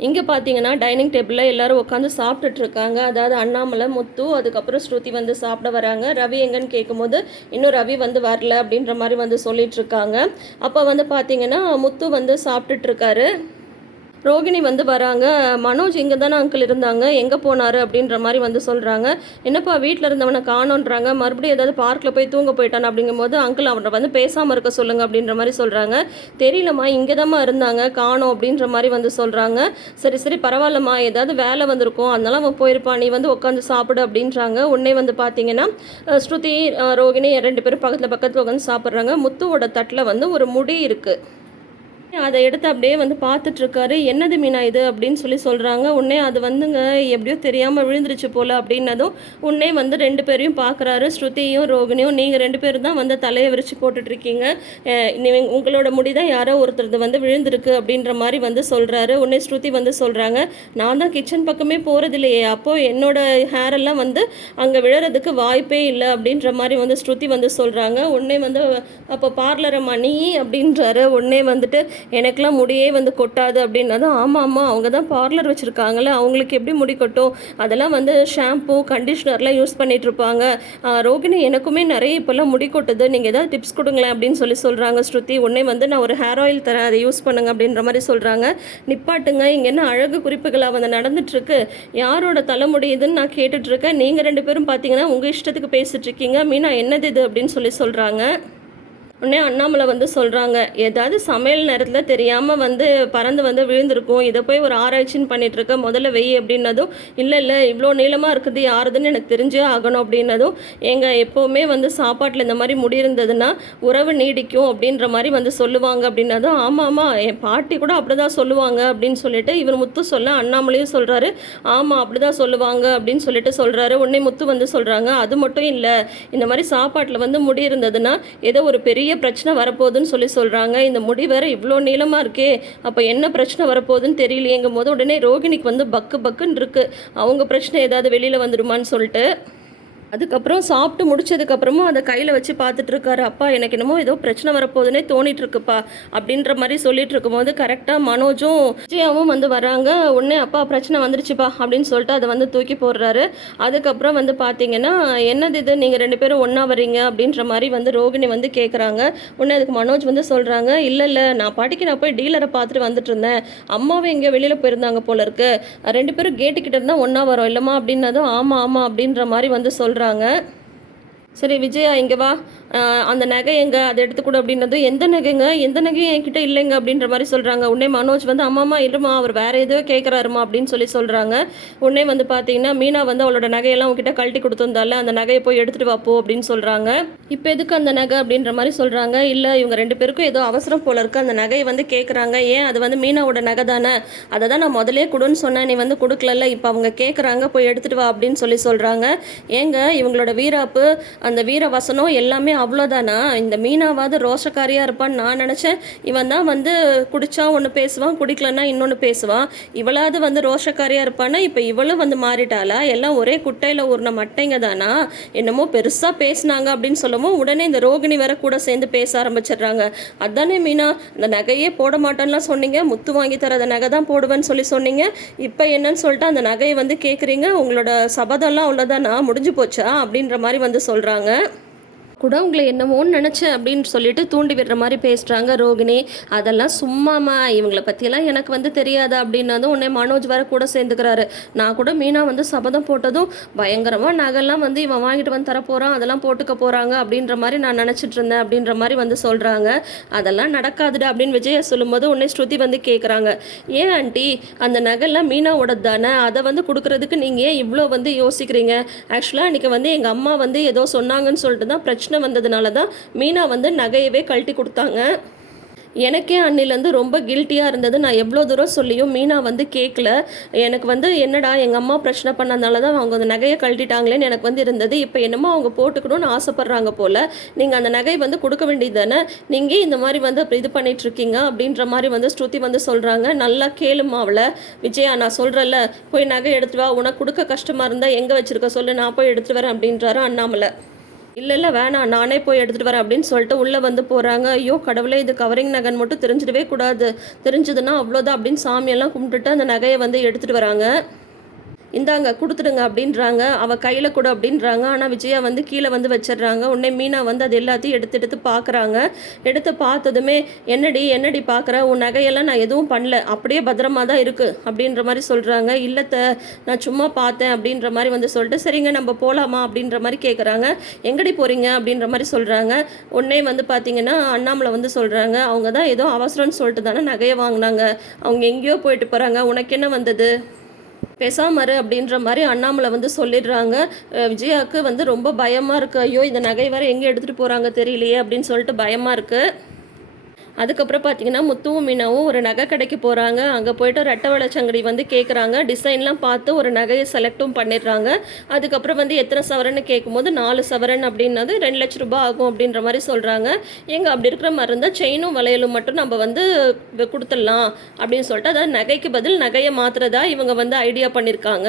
Speaker 1: இங்கே பார்த்தீங்கன்னா டைனிங் டேபிளில் எல்லாரும் உட்காந்து சாப்பிட்டுட்டு இருக்காங்க அதாவது அண்ணாமலை முத்து அதுக்கப்புறம் ஸ்ருதி வந்து சாப்பிட வராங்க. ரவி எங்கன்னு கேட்கும்போது இன்னும் ரவி வந்து வரல அப்படின்ற மாதிரி வந்து சொல்லிட்டு இருக்காங்க அப்போ வந்து பார்த்தீங்கன்னா முத்து வந்து சாப்பிட்டுட்டு இருக்காரு ரோகிணி வந்து வராங்க. மனோஜ் இங்கே தானே அங்கிள் இருந்தாங்க. எங்கே போனார் அப்படின்ற மாதிரி வந்து சொல்கிறாங்க என்னப்பா வீட்டில் இருந்தவனை காணோன்றாங்க. மறுபடியும் ஏதாவது பார்க்கில் போய் தூங்க போயிட்டான் அப்படிங்கும்போது அங்கிள் அவனை வந்து பேசாமல் இருக்க சொல்லுங்கள் அப்படின்ற மாதிரி சொல்கிறாங்க தெரியலம்மா இங்கே தாம்மா இருந்தாங்க. காணோம் அப்படின்ற மாதிரி வந்து சொல்கிறாங்க சரி சரி பரவாயில்லம்மா. ஏதாவது வேலை வந்திருக்கும். அதனால அவன் போயிருப்பான் நீ வந்து உட்காந்து சாப்பிடு அப்படின்றாங்க. உடனே வந்து பார்த்தீங்கன்னா ஸ்ருதி ரோகிணி ரெண்டு பேரும் பக்கத்தில் பக்கத்தில் உட்காந்து சாப்பிட்றாங்க. முத்துவோட தட்டில் வந்து ஒரு முடி இருக்குது அதை எடுத்து அப்படியே வந்து பார்த்துட்டு இருக்காரு என்னது மீனா இது அப்படின்னு சொல்லி சொல்கிறாங்க உடனே அது வந்துங்க எப்படியோ தெரியாமல் விழுந்துருச்சு போல் அப்படின்னதும் உடனே வந்து ரெண்டு பேரையும் பார்க்குறாரு. ஸ்ருதியும் ரோகிணியும் நீங்கள் ரெண்டு பேரும் தான் வந்து தலையை விரிச்சு போட்டுட்ருக்கீங்க. உங்களோட முடி தான் யாரோ ஒருத்தரது வந்து விழுந்திருக்கு அப்படின்ற மாதிரி வந்து சொல்கிறாரு உடனே ஸ்ருதி வந்து சொல்கிறாங்க நான் தான் கிச்சன் பக்கமே போகிறது இல்லையே அப்போது என்னோட ஹேர் எல்லாம் வந்து அங்கே விழறதுக்கு வாய்ப்பே இல்லை அப்படின்ற மாதிரி வந்து ஸ்ருதி வந்து சொல்கிறாங்க உடனே வந்து அப்போ பார்லரை மணி அப்படின்றாரு. உடனே வந்துட்டு எனக்கெலாம் முடியே வந்து கொட்டாது அப்படின்னதும் ஆமாம் ஆமாம் அவங்க தான் பார்லர் வச்சுருக்காங்களே அவங்களுக்கு எப்படி முடி கொட்டும்? அதெல்லாம் வந்து ஷாம்பு கண்டிஷ்னர்லாம் யூஸ் பண்ணிகிட்ருப்பாங்க ரோகிணி எனக்குமே நிறைய இப்போல்லாம் முடி கொட்டுது. நீங்கள் ஏதாவது டிப்ஸ் கொடுங்களேன் அப்படின்னு சொல்லி சொல்கிறாங்க ஸ்ருதி. உடனே வந்து நான் ஒரு ஹேர் ஆயில் தரேன் அதை யூஸ் பண்ணுங்க அப்படின்ற மாதிரி சொல்கிறாங்க நிப்பாட்டுங்க இங்கே என்ன அழகு குறிப்புகளாக வந்து நடந்துட்டுருக்கு? யாரோட தலைமுடி இதுன்னு நான் கேட்டுட்ருக்கேன் நீங்கள் ரெண்டு பேரும் பார்த்தீங்கன்னா உங்கள் இஷ்டத்துக்கு பேசிகிட்ருக்கீங்க மீனா என்னது இது அப்படின்னு சொல்லி சொல்கிறாங்க உடனே அண்ணாமலை வந்து சொல்கிறாங்க ஏதாவது சமையல் நேரத்தில் தெரியாமல் வந்து பறந்து வந்து விழுந்திருக்கும். இதை போய் ஒரு ஆராய்ச்சின்னு பண்ணிகிட்ருக்க முதல்ல வெய் அப்படின்னதும் இல்லை இல்லை இவ்வளோ நீளமாக இருக்குது யாருதுன்னு எனக்கு தெரிஞ்சே ஆகணும் அப்படின்னதும் எங்கள் எப்போவுமே வந்து சாப்பாட்டில் இந்த மாதிரி முடி இருந்ததுன்னா உறவு நீடிக்கும் அப்படின்ற மாதிரி வந்து சொல்லுவாங்க அப்படின்னதும் ஆமாம் ஆமாம் என் பாட்டி கூட அப்படி தான் சொல்லுவாங்க அப்படின்னு சொல்லிட்டு இவர் முத்து சொல்ல அண்ணாமலையும் சொல்கிறாரு ஆமாம் அப்படி தான் சொல்லுவாங்க அப்படின்னு சொல்லிட்டு சொல்கிறாரு உடனே முத்து வந்து சொல்கிறாங்க அது மட்டும் இல்லை இந்த மாதிரி சாப்பாட்டில் வந்து முடி இருந்ததுன்னா ஏதோ ஒரு பெரிய பிரச்சனை வரப்போகுதுன்னு சொல்லி சொல்கிறாங்க இந்த முடி வேற இவ்வளோ நீளமாக இருக்கே அப்போ என்ன பிரச்சனை வரப்போகுதுன்னு தெரியலையேங்கும் போது உடனே ரோகிணிக்கு வந்து பக்கு பக்குன்னு இருக்குது அவங்க பிரச்சனை ஏதாவது வெளியில் வந்துடுமான்னு சொல்லிட்டு அதுக்கப்புறம் சாப்பிட்டு முடிச்சதுக்கப்புறமும் அதை கையில் வச்சு பார்த்துட்டு இருக்காரு. அப்பா எனக்கு என்னமோ ஏதோ பிரச்சனை வரப்போகுதுன்னே தோணிட்டு இருக்குப்பா அப்படின்ற மாதிரி சொல்லிட்டு இருக்கும்போது கரெக்டாக மனோஜும் விஜயாவும் வந்து வராங்க. உடனே அப்பா பிரச்சனை வந்துருச்சுப்பா அப்படின்னு சொல்லிட்டு அதை வந்து தூக்கி போடுறாரு. அதுக்கப்புறம் வந்து பார்த்தீங்கன்னா என்னது இது? நீங்கள் ரெண்டு பேரும் ஒன்றா வரீங்க அப்படின்ற மாதிரி வந்து ரோகிணி வந்து கேட்குறாங்க உடனே அதுக்கு மனோஜ் வந்து சொல்கிறாங்க இல்லை இல்லை நான் பாட்டிக்கு நான் போய் டீலரை பார்த்துட்டு வந்துட்டு இருந்தேன். அம்மாவும் எங்கேயோ வெளியில் போயிருந்தாங்க போல இருக்கு. ரெண்டு பேரும் கேட்டுக்கிட்ட இருந்தால் ஒன்றா வரோம் இல்லைம்மா? அப்படின்னதும் ஆமாம் ஆமாம் அப்படின்ற மாதிரி வந்து சொல்கிறாங்க சொல்கிறாங்க சரி விஜயா இங்கே வா. அந்த நகை எங்கே? அதை எடுத்துக்கொடு அப்படின்றது. எந்த நகைங்க? எந்த நகையும் என்கிட்ட இல்லைங்க அப்படின்ற மாதிரி சொல்கிறாங்க உடனே மனோஜ் வந்து அம்மாமா இருமா அவர் வேறு ஏதோ கேட்குறாருமா அப்படின்னு சொல்லி சொல்கிறாங்க உடனே வந்து பார்த்தீங்கன்னா மீனா வந்து அவளோட நகையெல்லாம் உங்ககிட்ட கழட்டி கொடுத்துருந்தால அந்த நகையை போய் எடுத்துகிட்டு வாப்போ அப்படின்னு சொல்கிறாங்க இப்போ எதுக்கு அந்த நகை அப்படின்ற மாதிரி சொல்கிறாங்க இல்லை இவங்க ரெண்டு பேருக்கும் ஏதோ அவசரம் போல இருக்குது அந்த நகையை வந்து கேட்குறாங்க ஏன்? அது வந்து மீனாவோட நகை தானே? அதை தான் நான் முதலே கொடுன்னு சொன்னேன். நீ வந்து கொடுக்கலல்ல. இப்போ அவங்க கேட்குறாங்க போய் எடுத்துகிட்டு வா அப்படின்னு சொல்லி சொல்கிறாங்க ஏங்க இவங்களோட வீராப்பு அந்த வீர வசனம் எல்லாமே அவ்வளோதானா இந்த மீனாவாவது ரோஷக்காரியாக இருப்பான்னு நான் நினச்சேன். இவன் தான் வந்து குடித்தா ஒன்று பேசுவான் குடிக்கலன்னா இன்னொன்று பேசுவான். இவளாவது வந்து ரோஷக்காரியாக இருப்பான்னா இப்போ இவளும் வந்து மாறிட்டாளா? எல்லாம் ஒரே குட்டையில் ஊர்ன மட்டைங்க தானா? என்னமோ பெருசாக பேசுனாங்க அப்படின்னு சொல்லவும் உடனே இந்த ரோகிணி வேற கூட சேர்ந்து பேச ஆரம்பிச்சிடுறாங்க. அதானே மீனா இந்த நகையே போட மாட்டேன்லாம் சொன்னீங்க. முத்து வாங்கி தர அந்த நகை தான் போடுவேன்னு சொல்லி சொன்னீங்க. இப்போ என்னன்னு சொல்லிட்டு அந்த நகையை வந்து கேட்குறீங்க உங்களோட சபதம்லாம் அவ்வளோதானா முடிஞ்சு போச்சா? அப்படின்ற மாதிரி வந்து சொல்கிறாங்க போகிறாங்க கூட உங்களை என்னமோன்னு நினச்சேன் அப்படின்னு சொல்லிட்டு தூண்டி விடுற மாதிரி பேசுகிறாங்க ரோகிணி. அதெல்லாம் சும்மாமா இவங்களை பற்றியெல்லாம் எனக்கு வந்து தெரியாது அப்படின்னதும் உடனே மனோஜ் வேற கூட சேர்ந்துக்கிறாரு. நான் கூட மீனா வந்து சபதம் போட்டதும் பயங்கரமாக நகைலாம் வந்து இவன் வாங்கிட்டு வந்து தரப்போகிறான் அதெல்லாம் போட்டுக்க போகிறாங்க அப்படின்ற மாதிரி நான் நினச்சிட்டு இருந்தேன் அப்படின்ற மாதிரி வந்து சொல்கிறாங்க அதெல்லாம் நடக்காதுடா அப்படின்னு விஜயா சொல்லும்போது உடனே ஸ்ருதி வந்து கேட்குறாங்க ஏன் ஆண்டி அந்த நகைலாம் மீனாவோடது தானே? அதை வந்து கொடுக்கறதுக்கு நீங்கள் ஏன் இவ்வளோ வந்து யோசிக்கிறீங்க? ஆக்சுவலாக இன்றைக்கி வந்து எங்கள் அம்மா வந்து ஏதோ சொன்னாங்கன்னு சொல்லிட்டு தான் பிரச்சனை வந்ததுனால தான் மீனா வந்து நகையவே கழட்டி கொடுத்தாங்க. எனக்கே அன்னிலேருந்து ரொம்ப கில்ட்டியாக இருந்தது. நான் எவ்வளோ தூரம் சொல்லியும் மீனா வந்து கேட்கல எனக்கு வந்து என்னடா எங்கள் அம்மா பிரச்சனை பண்ணதுனால தான் அவங்க அந்த நகையை கழட்டிட்டாங்களேன்னு எனக்கு வந்து இருந்தது. இப்போ என்னமோ அவங்க போட்டுக்கணும்னு ஆசைப்பட்றாங்க போல். நீங்கள் அந்த நகை வந்து கொடுக்க வேண்டியது தானே நீங்கள் இந்த மாதிரி வந்து அப்படி இது பண்ணிகிட்ருக்கீங்க அப்படின்ற மாதிரி வந்து ஸ்ருதி வந்து சொல்கிறாங்க நல்லா கேளுமா அவளை. விஜயா நான் சொல்கிறேன்ல போய் நகை எடுத்துட்டு வா. உனக்கு கொடுக்க கஷ்டமாக இருந்தால் எங்கே வச்சுருக்க? சொல்லு நான் போய் எடுத்துட்டு வரேன் அப்படின்றாரு அண்ணாமலை. இல்லை இல்லை வேணாம் நானே போய் எடுத்துகிட்டு வரேன் அப்படின்னு சொல்லிட்டு உள்ளே வந்து போகிறாங்க ஐயோ கடவுளே இது கவரிங் நகன் மட்டும் தெரிஞ்சிடவே கூடாது. தெரிஞ்சதுன்னா அவ்வளோதான் அப்படின்னு சாமியெல்லாம் கும்பிட்டுட்டு அந்த நகையை வந்து எடுத்துகிட்டு வராங்க. இந்தாங்க கொடுத்துடுங்க அப்படின்றாங்க. அவ கையில் கொடு அப்படின்றாங்க. ஆனால் விஜயா வந்து கீழே வந்து வச்சிடுறாங்க. உடனே மீனா வந்து அது எல்லாத்தையும் எடுத்து எடுத்து பார்க்குறாங்க எடுத்து பார்த்ததுமே என்னடி என்னடி பார்க்குற உன் நகையெல்லாம் நான் எதுவும் பண்ணல. அப்படியே பத்திரமா தான் இருக்குது அப்படின்ற மாதிரி சொல்கிறாங்க இல்லத்த நான் சும்மா பார்த்தேன். அப்படின்ற மாதிரி வந்து சொல்லிட்டு சரிங்க நம்ம போகலாமா அப்படின்ற மாதிரி கேட்குறாங்க எங்கடி போகிறீங்க அப்படின்ற மாதிரி சொல்கிறாங்க உடனே வந்து பார்த்தீங்கன்னா அண்ணாமலை வந்து சொல்கிறாங்க அவங்க தான் ஏதோ அவசரம்னு சொல்லிட்டு தானே நகையை வாங்கினாங்க. அவங்க எங்கேயோ போயிட்டு போகிறாங்க உனக்கு என்ன வந்தது? பேசாமரு அப்படின்ற மாதிரி அண்ணாமலை வந்து சொல்லிடுறாங்க. விஜயாவுக்கு வந்து ரொம்ப பயமாக இருக்குது ஐயோ இந்த நகை வேற எங்கே எடுத்துகிட்டு போகிறாங்க தெரியலையே அப்படின்னு சொல்லிட்டு பயமாக இருக்குது அதுக்கப்புறம் பார்த்தீங்கன்னா முத்துவும் மீனாவும் ஒரு நகை கடைக்கு போகிறாங்க அங்கே போயிட்டு ரெட்டை வளச்சங்கடி வந்து கேட்குறாங்க டிசைன்லாம் பார்த்து ஒரு நகையை செலக்டும் பண்ணிடுறாங்க. அதுக்கப்புறம் வந்து எத்தனை சவரன்னு கேட்கும்போது நாலு சவரன் அப்படின்னது ரெண்டு லட்ச ரூபாய் ஆகும் அப்படின்ற மாதிரி சொல்கிறாங்க எங்கள் அப்படி இருக்கிற மாதிரி இருந்தால் செயினும் வளையலும் மட்டும் நம்ம வந்து கொடுத்துடலாம் அப்படின்னு சொல்லிட்டு அதாவது நகைக்கு பதில் நகையை மாற்றுறதா இவங்க வந்து ஐடியா பண்ணியிருக்காங்க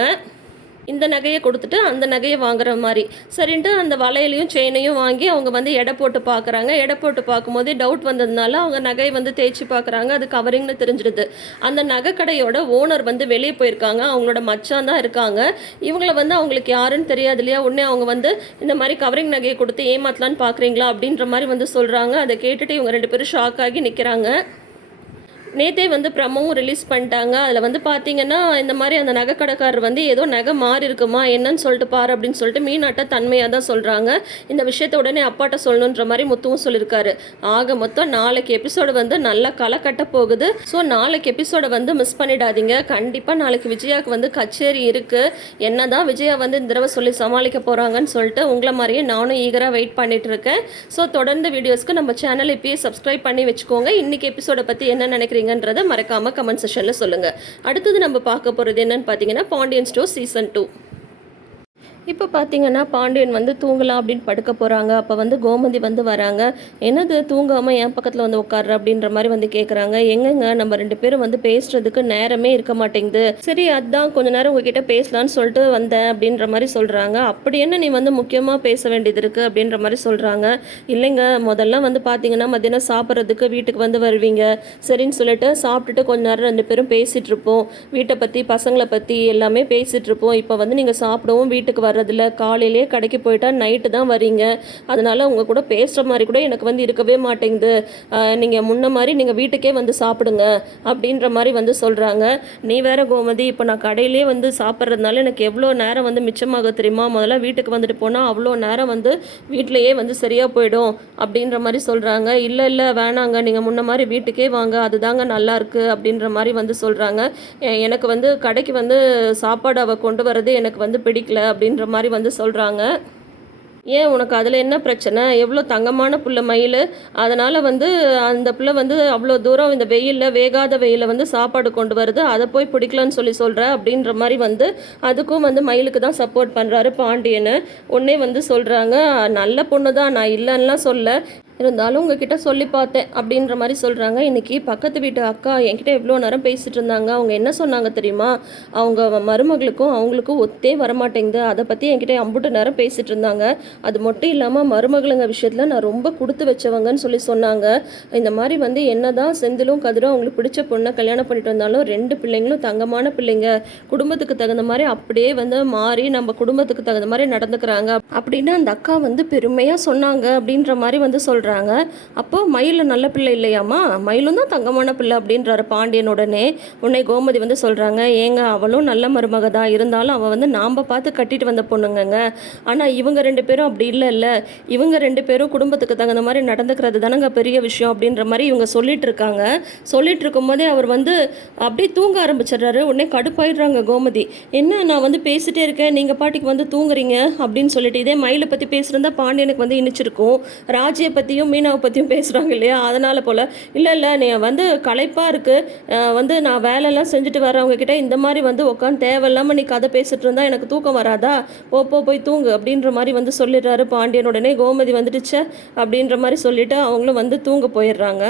Speaker 1: இந்த நகையை கொடுத்துட்டு அந்த நகையை வாங்குற மாதிரி. சரின்ட்டு அந்த வளையலையும் செயினையும் வாங்கி அவங்க வந்து எடை போட்டு பார்க்குறாங்க எடை போட்டு பார்க்கும்போதே டவுட் வந்ததுனால அவங்க நகையை வந்து தேய்ச்சி பார்க்குறாங்க அது கவரிங்னு தெரிஞ்சிடுது. அந்த நகை கடையோட ஓனர் வந்து வெளியே போயிருக்காங்க. அவங்களோட மச்சான் தான் இருக்காங்க. இவங்கள வந்து அவங்களுக்கு யாருன்னு தெரியாது இல்லையா? உடனே அவங்க வந்து இந்த மாதிரி கவரிங் நகையை கொடுத்து ஏமாத்தலான்னு பார்க்குறீங்களா அப்படின்ற மாதிரி வந்து சொல்கிறாங்க அதை கேட்டுட்டு இவங்க ரெண்டு பேரும் ஷாக் ஆகி நிற்கிறாங்க நேத்தே வந்து ப்ரமோவும் ரிலீஸ் பண்ணிட்டாங்க. அதில் வந்து பார்த்தீங்கன்னா இந்த மாதிரி அந்த நகை கடைக்காரர் வந்து ஏதோ நகை மாறி இருக்குமா என்னன்னு சொல்லிட்டு பாரு அப்படின்னு சொல்லிட்டு மீனாட்ட தன்மையாக தான் சொல்கிறாங்க இந்த விஷயத்த உடனே அப்பாட்ட சொல்லணுன்ற மாதிரி முத்துவும் சொல்லியிருக்காரு. ஆக மொத்தம் நாளைக்கு எபிசோடு வந்து நல்லா களை கட்ட போகுது. ஸோ நாளைக்கு எபிசோடை வந்து மிஸ் பண்ணிடாதீங்க. கண்டிப்பாக நாளைக்கு விஜயாவுக்கு வந்து கச்சேரி இருக்குது என்ன தான் விஜயா வந்து இந்த தடவை சொல்லி சமாளிக்க போகிறாங்கன்னு சொல்லிட்டு உங்களை மாதிரியே நானும் ஈகராக வெயிட் பண்ணிட்டு இருக்கேன். ஸோ தொடர்ந்து வீடியோஸ்க்கு நம்ம சேனல் இப்பயே சப்ஸ்கிரைப் பண்ணி வச்சுக்கோங்க. இன்றைக்கி எபிசோடை பற்றி என்ன நினைக்கிறீங்க? நினைக்கிறீங்கன்றதை மறக்காமல் கமெண்ட் செஷனில் சொல்லுங்கள் அடுத்தது நம்ம பார்க்க போகிறது என்னன்னு பார்த்தீங்கன்னா பாண்டியன் ஸ்டோர் சீசன் டூ இப்போ பார்த்தீங்கன்னா பாண்டியன் வந்து தூங்கலாம் அப்படின்னு படுக்க போகிறாங்க அப்போ வந்து கோமதி வந்து வராங்க. என்னது தூங்காமல் என் பக்கத்தில் வந்து உட்கார்ற அப்படின்ற மாதிரி வந்து கேட்குறாங்க எங்கெங்க? நம்ம ரெண்டு பேரும் வந்து பேசுறதுக்கு நேரமே இருக்க மாட்டேங்குது. சரி அதான் கொஞ்ச நேரம் உங்ககிட்ட பேசலான்னு சொல்லிட்டு வந்தேன் அப்படின்ற மாதிரி சொல்கிறாங்க அப்படி என்ன நீ வந்து முக்கியமாக பேச வேண்டியது இருக்குது அப்படின்ற மாதிரி சொல்கிறாங்க இல்லைங்க முதல்ல வந்து பார்த்தீங்கன்னா மத்தியானம் சாப்பிட்றதுக்கு வீட்டுக்கு வந்து வருவீங்க. சரின்னு சொல்லிட்டு சாப்பிட்டுட்டு கொஞ்ச நேரம் ரெண்டு பேரும் பேசிகிட்டு இருப்போம். வீட்டை பற்றி பசங்களை பற்றி எல்லாமே பேசிகிட்டு இருப்போம். இப்போ வந்து நீங்கள் சாப்பிடவும் வீட்டுக்கு வர்றதில்ல காலையிலே கடைக்கு போயிட்டா நைட்டு தான் வரீங்க அதனால உங்கள் கூட பேசுகிற மாதிரி கூட எனக்கு வந்து இருக்கவே மாட்டேங்குது. நீங்கள் முன்ன மாதிரி நீங்கள் வீட்டுக்கே வந்து சாப்பிடுங்க அப்படின்ற மாதிரி வந்து சொல்கிறாங்க நீ வேற கோமதி இப்போ நான் கடையிலே வந்து சாப்பிட்றதுனால எனக்கு எவ்வளோ நேரம் வந்து மிச்சமாக தெரியுமா? முதல்ல வீட்டுக்கு வந்துட்டு போனால் அவ்வளோ நேரம் வந்து வீட்டிலையே வந்து சரியாக போயிடும் அப்படின்ற மாதிரி சொல்கிறாங்க இல்லை இல்லை வேணாங்க. நீங்கள் முன்ன மாதிரி வீட்டுக்கே வாங்க. அதுதாங்க நல்லாயிருக்கு அப்படின்ற மாதிரி வந்து சொல்கிறாங்க எனக்கு வந்து கடைக்கு வந்து சாப்பாடு அவள் கொண்டு வரது எனக்கு வந்து பிடிக்கல அப்படின்ற மாதிரி வந்து சொல்கிறாங்க ஏன் உனக்கு அதில் என்ன பிரச்சனை? எவ்வளோ தங்கமான புள்ள மயில்? அதனால் வந்து அந்த பிள்ளை வந்து அவ்வளோ தூரம் இந்த வெயிலில் வேகாத வெயிலில் வந்து சாப்பாடு கொண்டு வருது. அதை போய் பிடிக்கலன்னு சொல்லி சொல்கிற அப்படின்ற மாதிரி வந்து அதுக்கும் வந்து மயிலுக்கு தான் சப்போர்ட் பண்ணுறாரு பாண்டியன்னு உடனே வந்து சொல்கிறாங்க நல்ல பொண்ணு தான் நான் இல்லைன்னுலாம் சொல்ல. இருந்தாலும் உங்ககிட்ட சொல்லி பார்த்தேன் அப்படின்ற மாதிரி சொல்கிறாங்க இன்றைக்கி பக்கத்து வீட்டு அக்கா என்கிட்ட எவ்வளோ நேரம் பேசிகிட்டு இருந்தாங்க. அவங்க என்ன சொன்னாங்க தெரியுமா? அவங்க மருமகளுக்கும் அவங்களுக்கும் ஒத்தே வரமாட்டேங்குது. அதை பற்றி என்கிட்ட அம்புட்டு நேரம் பேசிகிட்டு இருந்தாங்க. அது மட்டும் இல்லாமல் மருமகளுங்க விஷயத்தில் நான் ரொம்ப கொடுத்து வச்சவங்கன்னு சொல்லி சொன்னாங்க. இந்த மாதிரி வந்து என்ன தான் செந்திலும் கதிரும் அவங்களுக்கு பிடிச்ச பொண்ணை கல்யாணம் பண்ணிட்டு வந்தாலும் ரெண்டு பிள்ளைங்களும் தங்கமான பிள்ளைங்க. குடும்பத்துக்கு தகுந்த மாதிரி அப்படியே வந்து மாறி நம்ம குடும்பத்துக்கு தகுந்த மாதிரி நடந்துக்கிறாங்க. அப்படின்னு அந்த அக்கா வந்து பெருமையாக சொன்னாங்க அப்படின்ற மாதிரி வந்து சொல்கிறாங்க அப்போது மயில் நல்ல பிள்ளை இல்லையாம்மா? மயிலும் தான் தங்கமான பிள்ளை அப்படின்றாரு பாண்டியன் உடனே. உன்னை கோமதி வந்து சொல்கிறாங்க ஏங்க அவளும் நல்ல மருமக தான். இருந்தாலும் அவள் வந்து நாம் பார்த்து கட்டிட்டு வந்த பொண்ணுங்கங்க. ஆனால் இவங்க ரெண்டு பேரும் அப்படி இல்லை இல்லை இவங்க ரெண்டு பேரும் குடும்பத்துக்கு தகுந்த மாதிரி நடந்துக்கிறது தானங்க பெரிய விஷயம். அப்படின்ற மாதிரி இவங்க சொல்லிட்டு இருக்காங்க. சொல்லிட்டு இருக்கும்போதே அவர் வந்து அப்படியே தூங்க ஆரம்பிச்சிடுறாரு. உடனே கடுப்பாயிடுறாங்க கோமதி. என்ன நான் வந்து பேசிட்டே இருக்கேன். நீங்கள் பாட்டிக்கு வந்து தூங்குறீங்க? அப்படின்னு சொல்லிட்டு இதே மயிலை பற்றி பேசுகிறதா பாண்டியனுக்கு வந்து இனிச்சிருக்கும். ராஜியை பற்றியும் மீனாவை பற்றியும் பேசுகிறாங்க இல்லையா? அதனால் போல். இல்லை இல்லை நீ வந்து களைப்பாக இருக்குது வந்து நான் வேலையெல்லாம் செஞ்சுட்டு வரவங்க கிட்டே இந்த மாதிரி வந்து உட்காந்து தேவையில்லாமல் நீ கதை பேசிட்டு இருந்தால் எனக்கு தூக்கம் வராதா? போ போ போய் தூங்கு அப்படின்ற மாதிரி வந்து சொல்லிடுறாரு பாண்டியன் உடனே கோமதி வந்துடுச்சே அப்படின்ற மாதிரி சொல்லிவிட்டு அவங்களும் வந்து தூங்க போயிடுறாங்க.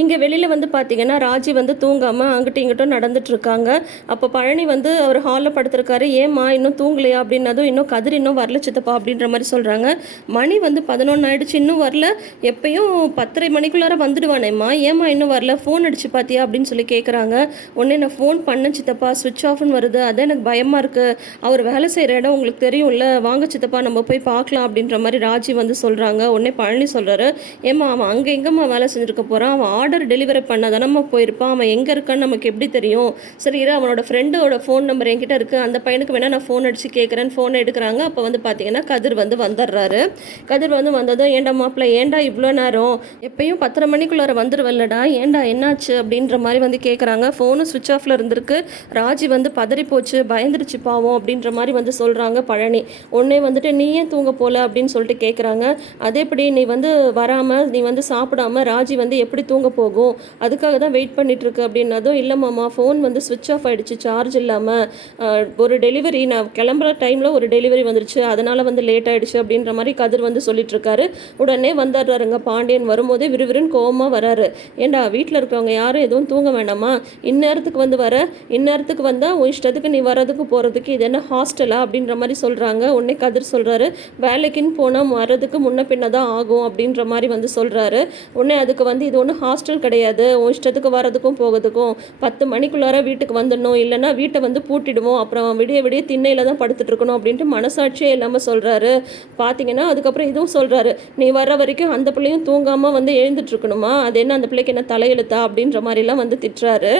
Speaker 1: இங்கே வெளியில் வந்து பார்த்தீங்கன்னா ராஜி வந்து தூங்காமல் அங்கிட்டும் இங்கிட்டும் நடந்துட்டு இருக்காங்க. அப்போ பழனி வந்து அவர் ஹாலில் படுத்திருக்காரு. ஏம்மா இன்னும் தூங்கலையா? அப்படின்னதும் இன்னும் கதிர் இன்னும் வரல சித்தப்பா அப்படின்ற மாதிரி சொல்கிறாங்க மணி வந்து பதினொன்று ஆயிடுச்சு இன்னும் வரல. எப்பயும் பத்தரை மணிக்குள்ளார வந்துடுவானேம்மா. ஏம்மா இன்னும் வரல? ஃபோன் அடிச்சு பார்த்தியா அப்படின்னு சொல்லி கேட்குறாங்க உடனே நான் ஃபோன் பண்ண சித்தப்பா. சுவிட்ச் ஆஃப்னு வருது. அதான் எனக்கு பயமாக இருக்குது அவர் வேலை செய்கிற இடம் உங்களுக்கு தெரியும்ல. வாங்க சித்தப்பா நம்ம போய் பார்க்கலாம் அப்படின்ற மாதிரி ராஜி வந்து சொல்கிறாங்க உடனே பழனி சொல்கிறாரு ஏம்மா அவன் அங்கே எங்கேம்மா வேலை செஞ்சுருக்க போகிறான் அவன் ஆர்டர் டெலிவரி பண்ண தானம்மா போயிருப்பான்? அவன் எங்கே இருக்கான்னு நமக்கு எப்படி தெரியும்? சரி இரு அவனோட ஃப்ரெண்டோட ஃபோன் நம்பர் என்கிட்ட இருக்குது அந்த பையனுக்கு வேணால் நான் ஃபோன் அடித்து கேட்குறேன்னு ஃபோன் எடுக்கிறாங்க. அப்போ வந்து பார்த்தீங்கன்னா கதிர் வந்து வந்துடுறாரு. கதிர் வந்து வந்ததும் ஏண்டா மாப்பிள்ள ஏண்டா இவ்வளோ நேரம்? எப்பயும் பத்தரை மணிக்குள்ளார வந்துடுவல்லடா ஏண்டா என்னாச்சு? அப்படின்ற மாதிரி வந்து கேட்குறாங்க ஃபோனும் சுவிட்ச் ஆஃபில் இருந்திருக்கு. ராஜி வந்து பதறி போச்சு. பயந்துருச்சு பாவம் அப்படின்ற மாதிரி வந்து சொல்கிறாங்க பழனி. உடனே வந்துட்டு நீ ஏன் தூங்க போல? அப்படின்னு சொல்லிட்டு கேட்குறாங்க அதேபடி நீ வந்து வராமல் நீ வந்து சாப்பிடாம ராஜி வந்து எப்படி தூங்க போகும். அதுக்காக தான் வெயிட் பண்ணிகிட்ருக்கு அப்படின்னதும் இல்லை மாமா ஃபோன் வந்து சுவிட்ச் ஆஃப் ஆகிடுச்சு சார்ஜ் இல்லாமல் ஒரு டெலிவரி நான் கிளம்புற டைமில் ஒரு டெலிவரி வந்துருச்சு அதனால் வந்து லேட் ஆகிடுச்சு அப்படின்ற மாதிரி கதிர் வந்து சொல்லிட்டுருக்காரு. உடனே வந்துடுறாருங்க பாண்டியன் வரும்போதே விறுவிறுன்னு கோவமாக வராரு. ஏண்டா வீட்டில் இருக்கிறவங்க யாரும் எதுவும் தூங்க வேண்டாமா? இந்நேரத்துக்கு வந்து வர இந்நேரத்துக்கு வந்தால் உன் இஷ்டத்துக்கு நீ வரதுக்கு போகிறதுக்கு இது என்ன ஹாஸ்டலா அப்படின்ற மாதிரி சொல்கிறாங்க உடனே கதிர் சொல்கிறாரு வேலைக்குன்னு போனால் வரதுக்கு முன்ன பின்ன தான் ஆகும் அப்படின்ற மாதிரி வந்து சொல்கிறாரு உடனே அதுக்கு வந்து இது ஒன்று ஹாஸ்டல் ஹாஸ்டல் கிடையாது. உன் இஷ்டத்துக்கு வரதுக்கும் போகிறதுக்கும் பத்து மணிக்குள்ளார வீட்டுக்கு வந்துடணும். இல்லைன்னா வீட்டை வந்து பூட்டிடுவோம். அப்புறம் விடிய விடிய திண்ணையில் தான் படுத்துட்டு இருக்கணும் அப்படின்ட்டு மனசாட்சியே இல்லாமல் சொல்கிறாரு பார்த்தீங்கன்னா அதுக்கப்புறம் இதுவும் சொல்கிறாரு நீ வர்ற வரைக்கும் அந்த பிள்ளையும் தூங்காமல் வந்து எழுந்துட்டு இருக்கணுமா? அது என்ன அந்த பிள்ளைக்கு என்ன தலையெழுத்தா? அப்படின்ற மாதிரிலாம் வந்து திட்டுறாரு.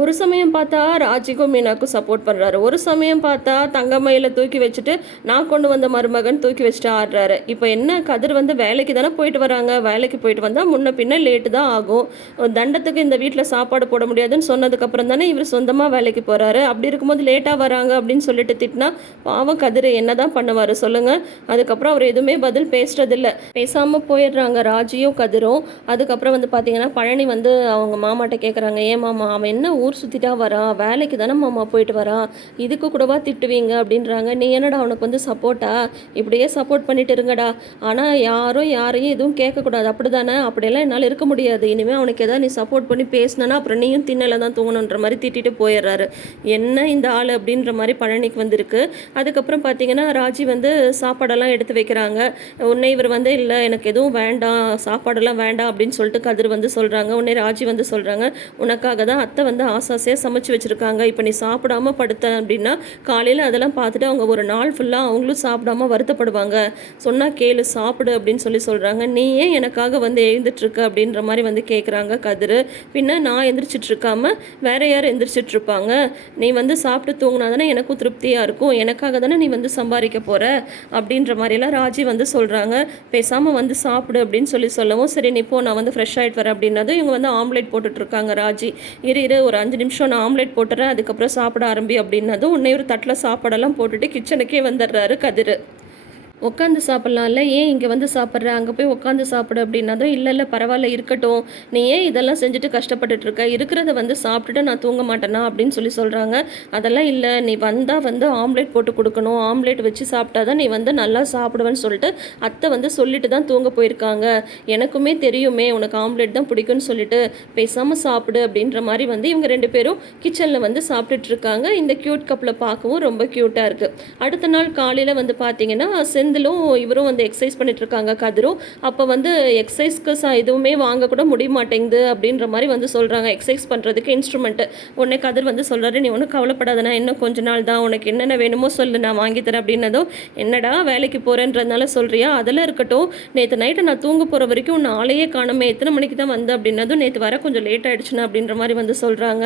Speaker 1: ஒரு சமயம் பார்த்தா ராஜிக்கும் மீனாக்கும் சப்போர்ட் பண்ணுறாரு ஒரு சமயம் பார்த்தா தங்கமயில தூக்கி வச்சுட்டு நான் கொண்டு வந்த மருமகன் தூக்கி வச்சுட்டு ஆடுறாரு. இப்போ என்ன? கதிர் வந்து வேலைக்கு தானே போயிட்டு வராங்க. வேலைக்கு போயிட்டு வந்தால் முன்ன பின்ன லேட்டு தான் ஆகும். தண்டத்துக்கு இந்த வீட்டில் சாப்பாடு போட முடியாதுன்னு சொன்னதுக்கப்புறம் தானே இவர் சொந்தமாக வேலைக்கு போகிறாரு அப்படி இருக்கும்போது லேட்டாக வராங்க அப்படின்னு சொல்லிட்டு திட்டினா பாவம் கதிர் என்ன தான் பண்ணுவார் சொல்லுங்கள் அதுக்கப்புறம் அவர் எதுவுமே பதில் பேசுறதில்ல. பேசாமல் போயிடுறாங்க ராஜியும் கதிரும். அதுக்கப்புறம் வந்து பார்த்தீங்கன்னா பழனி வந்து அவங்க மாமாட்ட கேட்குறாங்க ஏன் மாமா அவன் என்ன ஊர் சுற்றிட்டா வரான் வேலைக்கு தானே மாமா போயிட்டு வரான் இதுக்கு கூடவா திட்டுவீங்க அப்படின்றாங்க. நீ என்னடா அவனுக்கு வந்து சப்போர்ட்டா இப்படியே சப்போர்ட் பண்ணிட்டு இருங்கடா. ஆனால் யாரும் யாரையும் எதுவும் கேட்கக்கூடாது. அப்படி தானே அப்படியெல்லாம் என்னால் இருக்க முடியாது. இனிமேல் அவனுக்கு எதாவது நீ சப்போர்ட் பண்ணி பேசினா அப்புறம் நீயும் திண்ணல தான் தூங்கணுன்ற மாதிரி திட்டிட்டு போயிடுறாரு. என்ன இந்த ஆள் அப்படின்ற மாதிரி பழனிக்கு வந்திருக்கு. அதுக்கப்புறம் பார்த்தீங்கன்னா ராஜி வந்து சாப்பாடெல்லாம் எடுத்து வைக்கிறாங்க. உன்னை இவர் வந்து இல்லை எனக்கு எதுவும் வேண்டாம். சாப்பாடெல்லாம் வேண்டாம். அப்படின்னு சொல்லிட்டு கதிர் வந்து சொல்கிறாங்க உன்னை ராஜி வந்து சொல்கிறாங்க உனக்காக தான் அத்தை வந்து ஆசாசையாக சமைச்சு வச்சுருக்காங்க. இப்போ நீ சாப்பிடாம படுத்த அப்படின்னா காலையில் அதெல்லாம் பார்த்துட்டு அவங்க ஒரு நாள் ஃபுல்லாக அவங்களும் சாப்பிடாம வருத்தப்படுவாங்க. சொன்னால் கேளு சாப்பிடு அப்படின்னு சொல்லி சொல்கிறாங்க நீ ஏன் எனக்காக வந்து எழுந்துட்டுருக்க அப்படின்ற மாதிரி வந்து கேட்குறாங்க கதிர். பின்ன நான் எந்திரிச்சிட்டு இருக்காம வேற யார் எந்திரிச்சிட்டு இருப்பாங்க நீ வந்து சாப்பிட்டு தூங்கினா தானே எனக்கும் திருப்தியாக இருக்கும். எனக்காக தானே நீ வந்து சம்பாதிக்க போகிற அப்படின்ற மாதிரிலாம் ராஜி வந்து சொல்கிறாங்க பேசாமல் வந்து சாப்பிடு அப்படின்னு சொல்லி சொல்லவும் சரி நீ போ நான் வந்து ஃப்ரெஷ் ஆகிட்டு வரேன் அப்படின்னதும் இவங்க வந்து ஆம்லேட் போட்டுட்ருக்காங்க ராஜி. இரு இரு ஒரு அஞ்சு நிமிஷம் நான் ஆம்லேட் போட்டுறேன் அதுக்கப்புறம் சாப்பிட ஆரம்பி அப்படின்னதும் உன்னை ஒரு தட்டில் சாப்பாடெல்லாம் போட்டுட்டு கிச்சனுக்கே வந்துடுறாரு கதிர். உட்காந்து சாப்பிட்லாம்ல ஏன் இங்கே வந்து சாப்பிட்ற? அங்கே போய் உட்காந்து சாப்பிடு அப்படின்னதும் இல்லை இல்லை பரவாயில்ல இருக்கட்டும். நீ ஏன் இதெல்லாம் செஞ்சுட்டு கஷ்டப்பட்டுட்டு இருக்க இருக்கிறத வந்து சாப்பிட்டுட்டு நான் தூங்க மாட்டேனா? அப்படின்னு சொல்லி சொல்கிறாங்க அதெல்லாம் இல்லை. நீ வந்தால் வந்து ஆம்லேட் போட்டு கொடுக்கணும். ஆம்லேட் வச்சு சாப்பிட்டா தான் நீ வந்து நல்லா சாப்பிடுவேன்னு சொல்லிட்டு அத்தை வந்து சொல்லிட்டு தான் தூங்க போயிருக்காங்க. எனக்குமே தெரியுமே உனக்கு ஆம்லேட் தான் பிடிக்கும்னு சொல்லிட்டு. பேசாமல் சாப்பிடு அப்படின்ற மாதிரி வந்து இவங்க ரெண்டு பேரும் கிச்சனில் வந்து சாப்பிட்டுட்டு இருக்காங்க இந்த க்யூட் கப்பில் பார்க்கவும் ரொம்ப க்யூட்டாக இருக்குது அடுத்த நாள் காலையில் வந்து பார்த்தீங்கன்னா இருந்தாலும் இவரும் வந்து எக்ஸசைஸ் பண்ணிட்டு இருக்காங்க கதிரும். அப்போ வந்து எக்ஸசைஸ்க்கு ச எதுவுமே வாங்கக்கூட முடிய மாட்டேங்குது அப்படின்ற மாதிரி வந்து சொல்கிறாங்க எக்ஸசைஸ் பண்ணுறதுக்கு இன்ஸ்ட்ருமெண்ட்டு உடனே கதிர் வந்து சொல்கிறாரு நீ ஒன்றும் கவலைப்படாதனா இன்னும் கொஞ்ச நாள் தான். உனக்கு என்னென்ன வேணுமோ சொல்லு நான் வாங்கி தரேன் அப்படின்னதும் என்னடா வேலைக்கு போகிறேன்றதுனால சொல்கிறியா அதெல்லாம் இருக்கட்டும். நேற்று நைட்டு நான் தூங்க போகிற வரைக்கும் உன்னை ஆளையே காணமே. எத்தனை மணிக்கு தான் வந்து? அப்படின்னதும் நேற்று வர கொஞ்சம் லேட் ஆகிடுச்சுன்னா அப்படின்ற மாதிரி வந்து சொல்கிறாங்க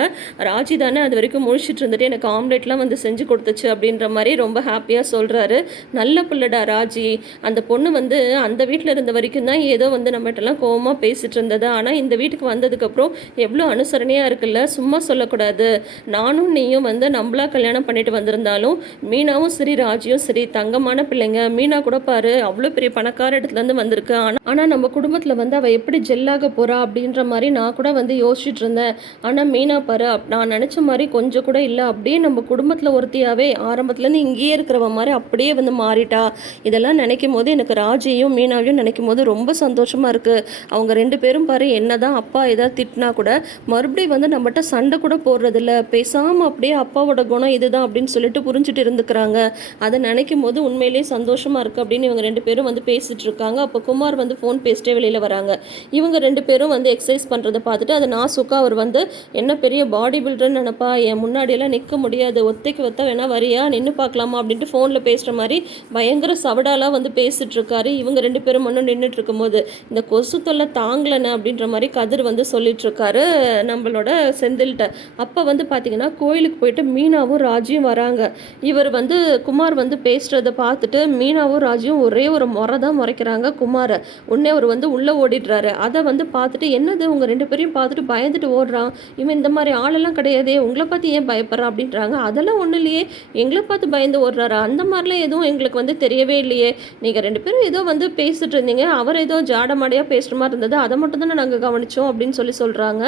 Speaker 1: ராஜி தானே அது வரைக்கும் முழிச்சிட்டு இருந்துட்டு எனக்கு ஆம்லேட்லாம் வந்து செஞ்சு கொடுத்துச்சு அப்படின்ற மாதிரி ரொம்ப ஹாப்பியாக சொல்கிறாரு நல்ல பிள்ளைடா ராஜி அந்த பொண்ணு வந்து அந்த வீட்டில் இருந்த வரைக்கும் தான் ஏதோ வந்து நம்மகிட்டலாம் கோவமாக பேசிகிட்டு இருந்தது. ஆனால் இந்த வீட்டுக்கு வந்ததுக்கப்புறம் எவ்வளோ அனுசரணையாக இருக்குல்ல? சும்மா சொல்லக்கூடாது. நானும் நீயும் வந்து நம்மளா கல்யாணம் பண்ணிட்டு வந்திருந்தாலும் மீனாவும் சரி ராஜியும் சரி தங்கமான பிள்ளைங்க. மீனா கூட பாரு அவ்வளோ பெரிய பணக்கார இடத்துலேருந்து வந்திருக்கு. ஆனால் ஆனால் நம்ம குடும்பத்தில் வந்து அவள் எப்படி ஜெல்லாக போகிறா அப்படின்ற மாதிரி நான் கூட வந்து யோசிச்சுட்டு இருந்தேன். ஆனால் மீனா பாரு நான் நினச்ச மாதிரி கொஞ்சம் கூட இல்லை. அப்படியே நம்ம குடும்பத்தில் ஒருத்தியாவே ஆரம்பத்துலேருந்து இங்கேயே இருக்கிறவ மாதிரி அப்படியே வந்து மாறிட்டா. இதெல்லாம் நினைக்கும் போது எனக்கு ராஜியும் மீனாவையும் நினைக்கும் போது ரொம்ப சந்தோஷமாக இருக்குது அவங்க ரெண்டு பேரும் பாரு என்னதான் அப்பா ஏதாவது திட்டினா கூட மறுபடியும் வந்து நம்மகிட்ட சண்டை கூட போடுறதில்ல. பேசாமல் அப்படியே அப்பாவோட குணம் இதுதான் அப்படின்னு சொல்லிட்டு புரிஞ்சுட்டு இருந்துக்கிறாங்க. அதை நினைக்கும் போது உண்மையிலேயே சந்தோஷமாக இருக்குது அப்படின்னு இவங்க ரெண்டு பேரும் வந்து பேசிட்டு இருக்காங்க. அப்போ குமார் வந்து ஃபோன் பேசிட்டே வெளியில் வராங்க. இவங்க ரெண்டு பேரும் வந்து எக்ஸசைஸ் பண்ணுறதை பார்த்துட்டு அதை நாசுக்கா அவர் வந்து என்ன பெரிய பாடி பில்டர்னு நினப்பா? என் முன்னாடியெல்லாம் நிற்க முடியாது. ஒத்தைக்கு ஒத்த வேணா வரியா? நின்று பார்க்கலாமா? அப்படின்ட்டு ஃபோனில் பேசுகிற மாதிரி பயங்கர சவடாலாக வந்து பேசிகிட்ருக்காரு இவங்க ரெண்டு பேரும் மட்டும் நின்றுட்டுருக்கும்போது இந்த கொசு தொல்லை தாங்கலைன்னு அப்படின்ற மாதிரி கதிர் வந்து சொல்லிகிட்ருக்காரு நம்மளோட செந்தில்கிட்ட. அப்போ வந்து பார்த்திங்கன்னா கோயிலுக்கு போயிட்டு மீனாவும் ராஜியும் வராங்க. இவர் வந்து குமார் வந்து பேசுகிறத பார்த்துட்டு மீனாவும் ராஜியும் ஒரே ஒரு முறை தான் முறைக்கிறாங்க குமாரை. உடனே அவர் வந்து உள்ளே ஓடிடுறாரு. அதை வந்து பார்த்துட்டு என்னது? உங்கள் ரெண்டு பேரையும் பார்த்துட்டு பயந்துட்டு ஓடுறான். இவன் இந்த மாதிரி ஆளெல்லாம் கிடையாதே. உங்களை பார்த்து ஏன் பயப்படுறான் அப்படின்றாங்க. அதெல்லாம் ஒன்றும் இல்லையே. எங்களை பார்த்து பயந்து ஓடுறாரு? அந்த மாதிரிலாம் எதுவும் எங்களுக்கு வந்து தெரியவே இல்லையே. நீங்கள் ரெண்டு பேரும் ஏதோ வந்து பேசிட்டு இருந்தீங்க. அவர் ஏதோ ஜாடமாடையாக பேசுகிற மாதிரி இருந்தது. அதை மட்டும் தானே நாங்கள் கவனித்தோம் அப்படின்னு சொல்லி சொல்கிறாங்க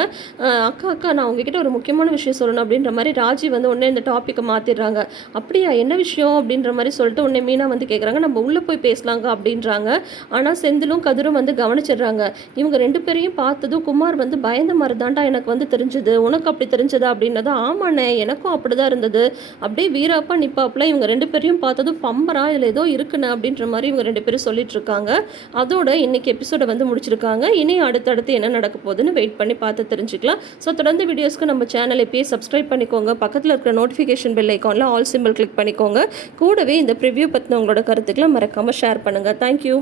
Speaker 1: அக்கா அக்கா நான் உங்ககிட்ட ஒரு முக்கியமான விஷயம் சொல்லணும் அப்படின்ற மாதிரி ராஜி வந்து உடனே இந்த டாப்பிக்கை மாற்றிடுறாங்க அப்படியா என்ன விஷயம் அப்படின்ற மாதிரி சொல்லிட்டு உடனே மீனா வந்து கேட்குறாங்க நம்ம உள்ளே போய் பேசலாங்க அப்படின்றாங்க. ஆனால் செந்திலும் கதிரும் வந்து கவனிச்சிடுறாங்க. இவங்க ரெண்டு பேரையும் பார்த்ததும் குமார் வந்து பயந்த மாதிரி தான்டா எனக்கு வந்து தெரிஞ்சது. உனக்கு அப்படி தெரிஞ்சதா அப்படின்னது. ஆமாண்ணே எனக்கும் அப்படிதான் இருந்தது. அப்படியே வீராப்பா நிப்பாப்புல இவங்க ரெண்டு பேரையும் பார்த்ததும் பம்பரா இதில் ஏதோ இருக்குன்னு தானே அப்படின்ற மாதிரி இவங்க ரெண்டு பேரும் சொல்லிட்டு இருக்காங்க அதோட இன்னைக்கு எபிசோடை வந்து முடிச்சிருக்காங்க. இனி அடுத்தடுத்து என்ன நடக்க போகுதுன்னு வெயிட் பண்ணி பார்த்து தெரிஞ்சுக்கலாம். ஸோ தொடர்ந்து வீடியோஸ்க்கு நம்ம சேனல் இப்பயே சப்ஸ்கிரைப் பண்ணிக்கோங்க. பக்கத்தில் இருக்கிற நோட்டிஃபிகேஷன் பெல் ஐக்கானில் ஆல் சிம்பிள் கிளிக் பண்ணிக்கோங்க. கூடவே இந்த ப்ரிவ்யூ பற்றின உங்களோட கருத்துக்களை மறக்காமல் ஷேர் பண்ணுங்கள் தேங்க்யூ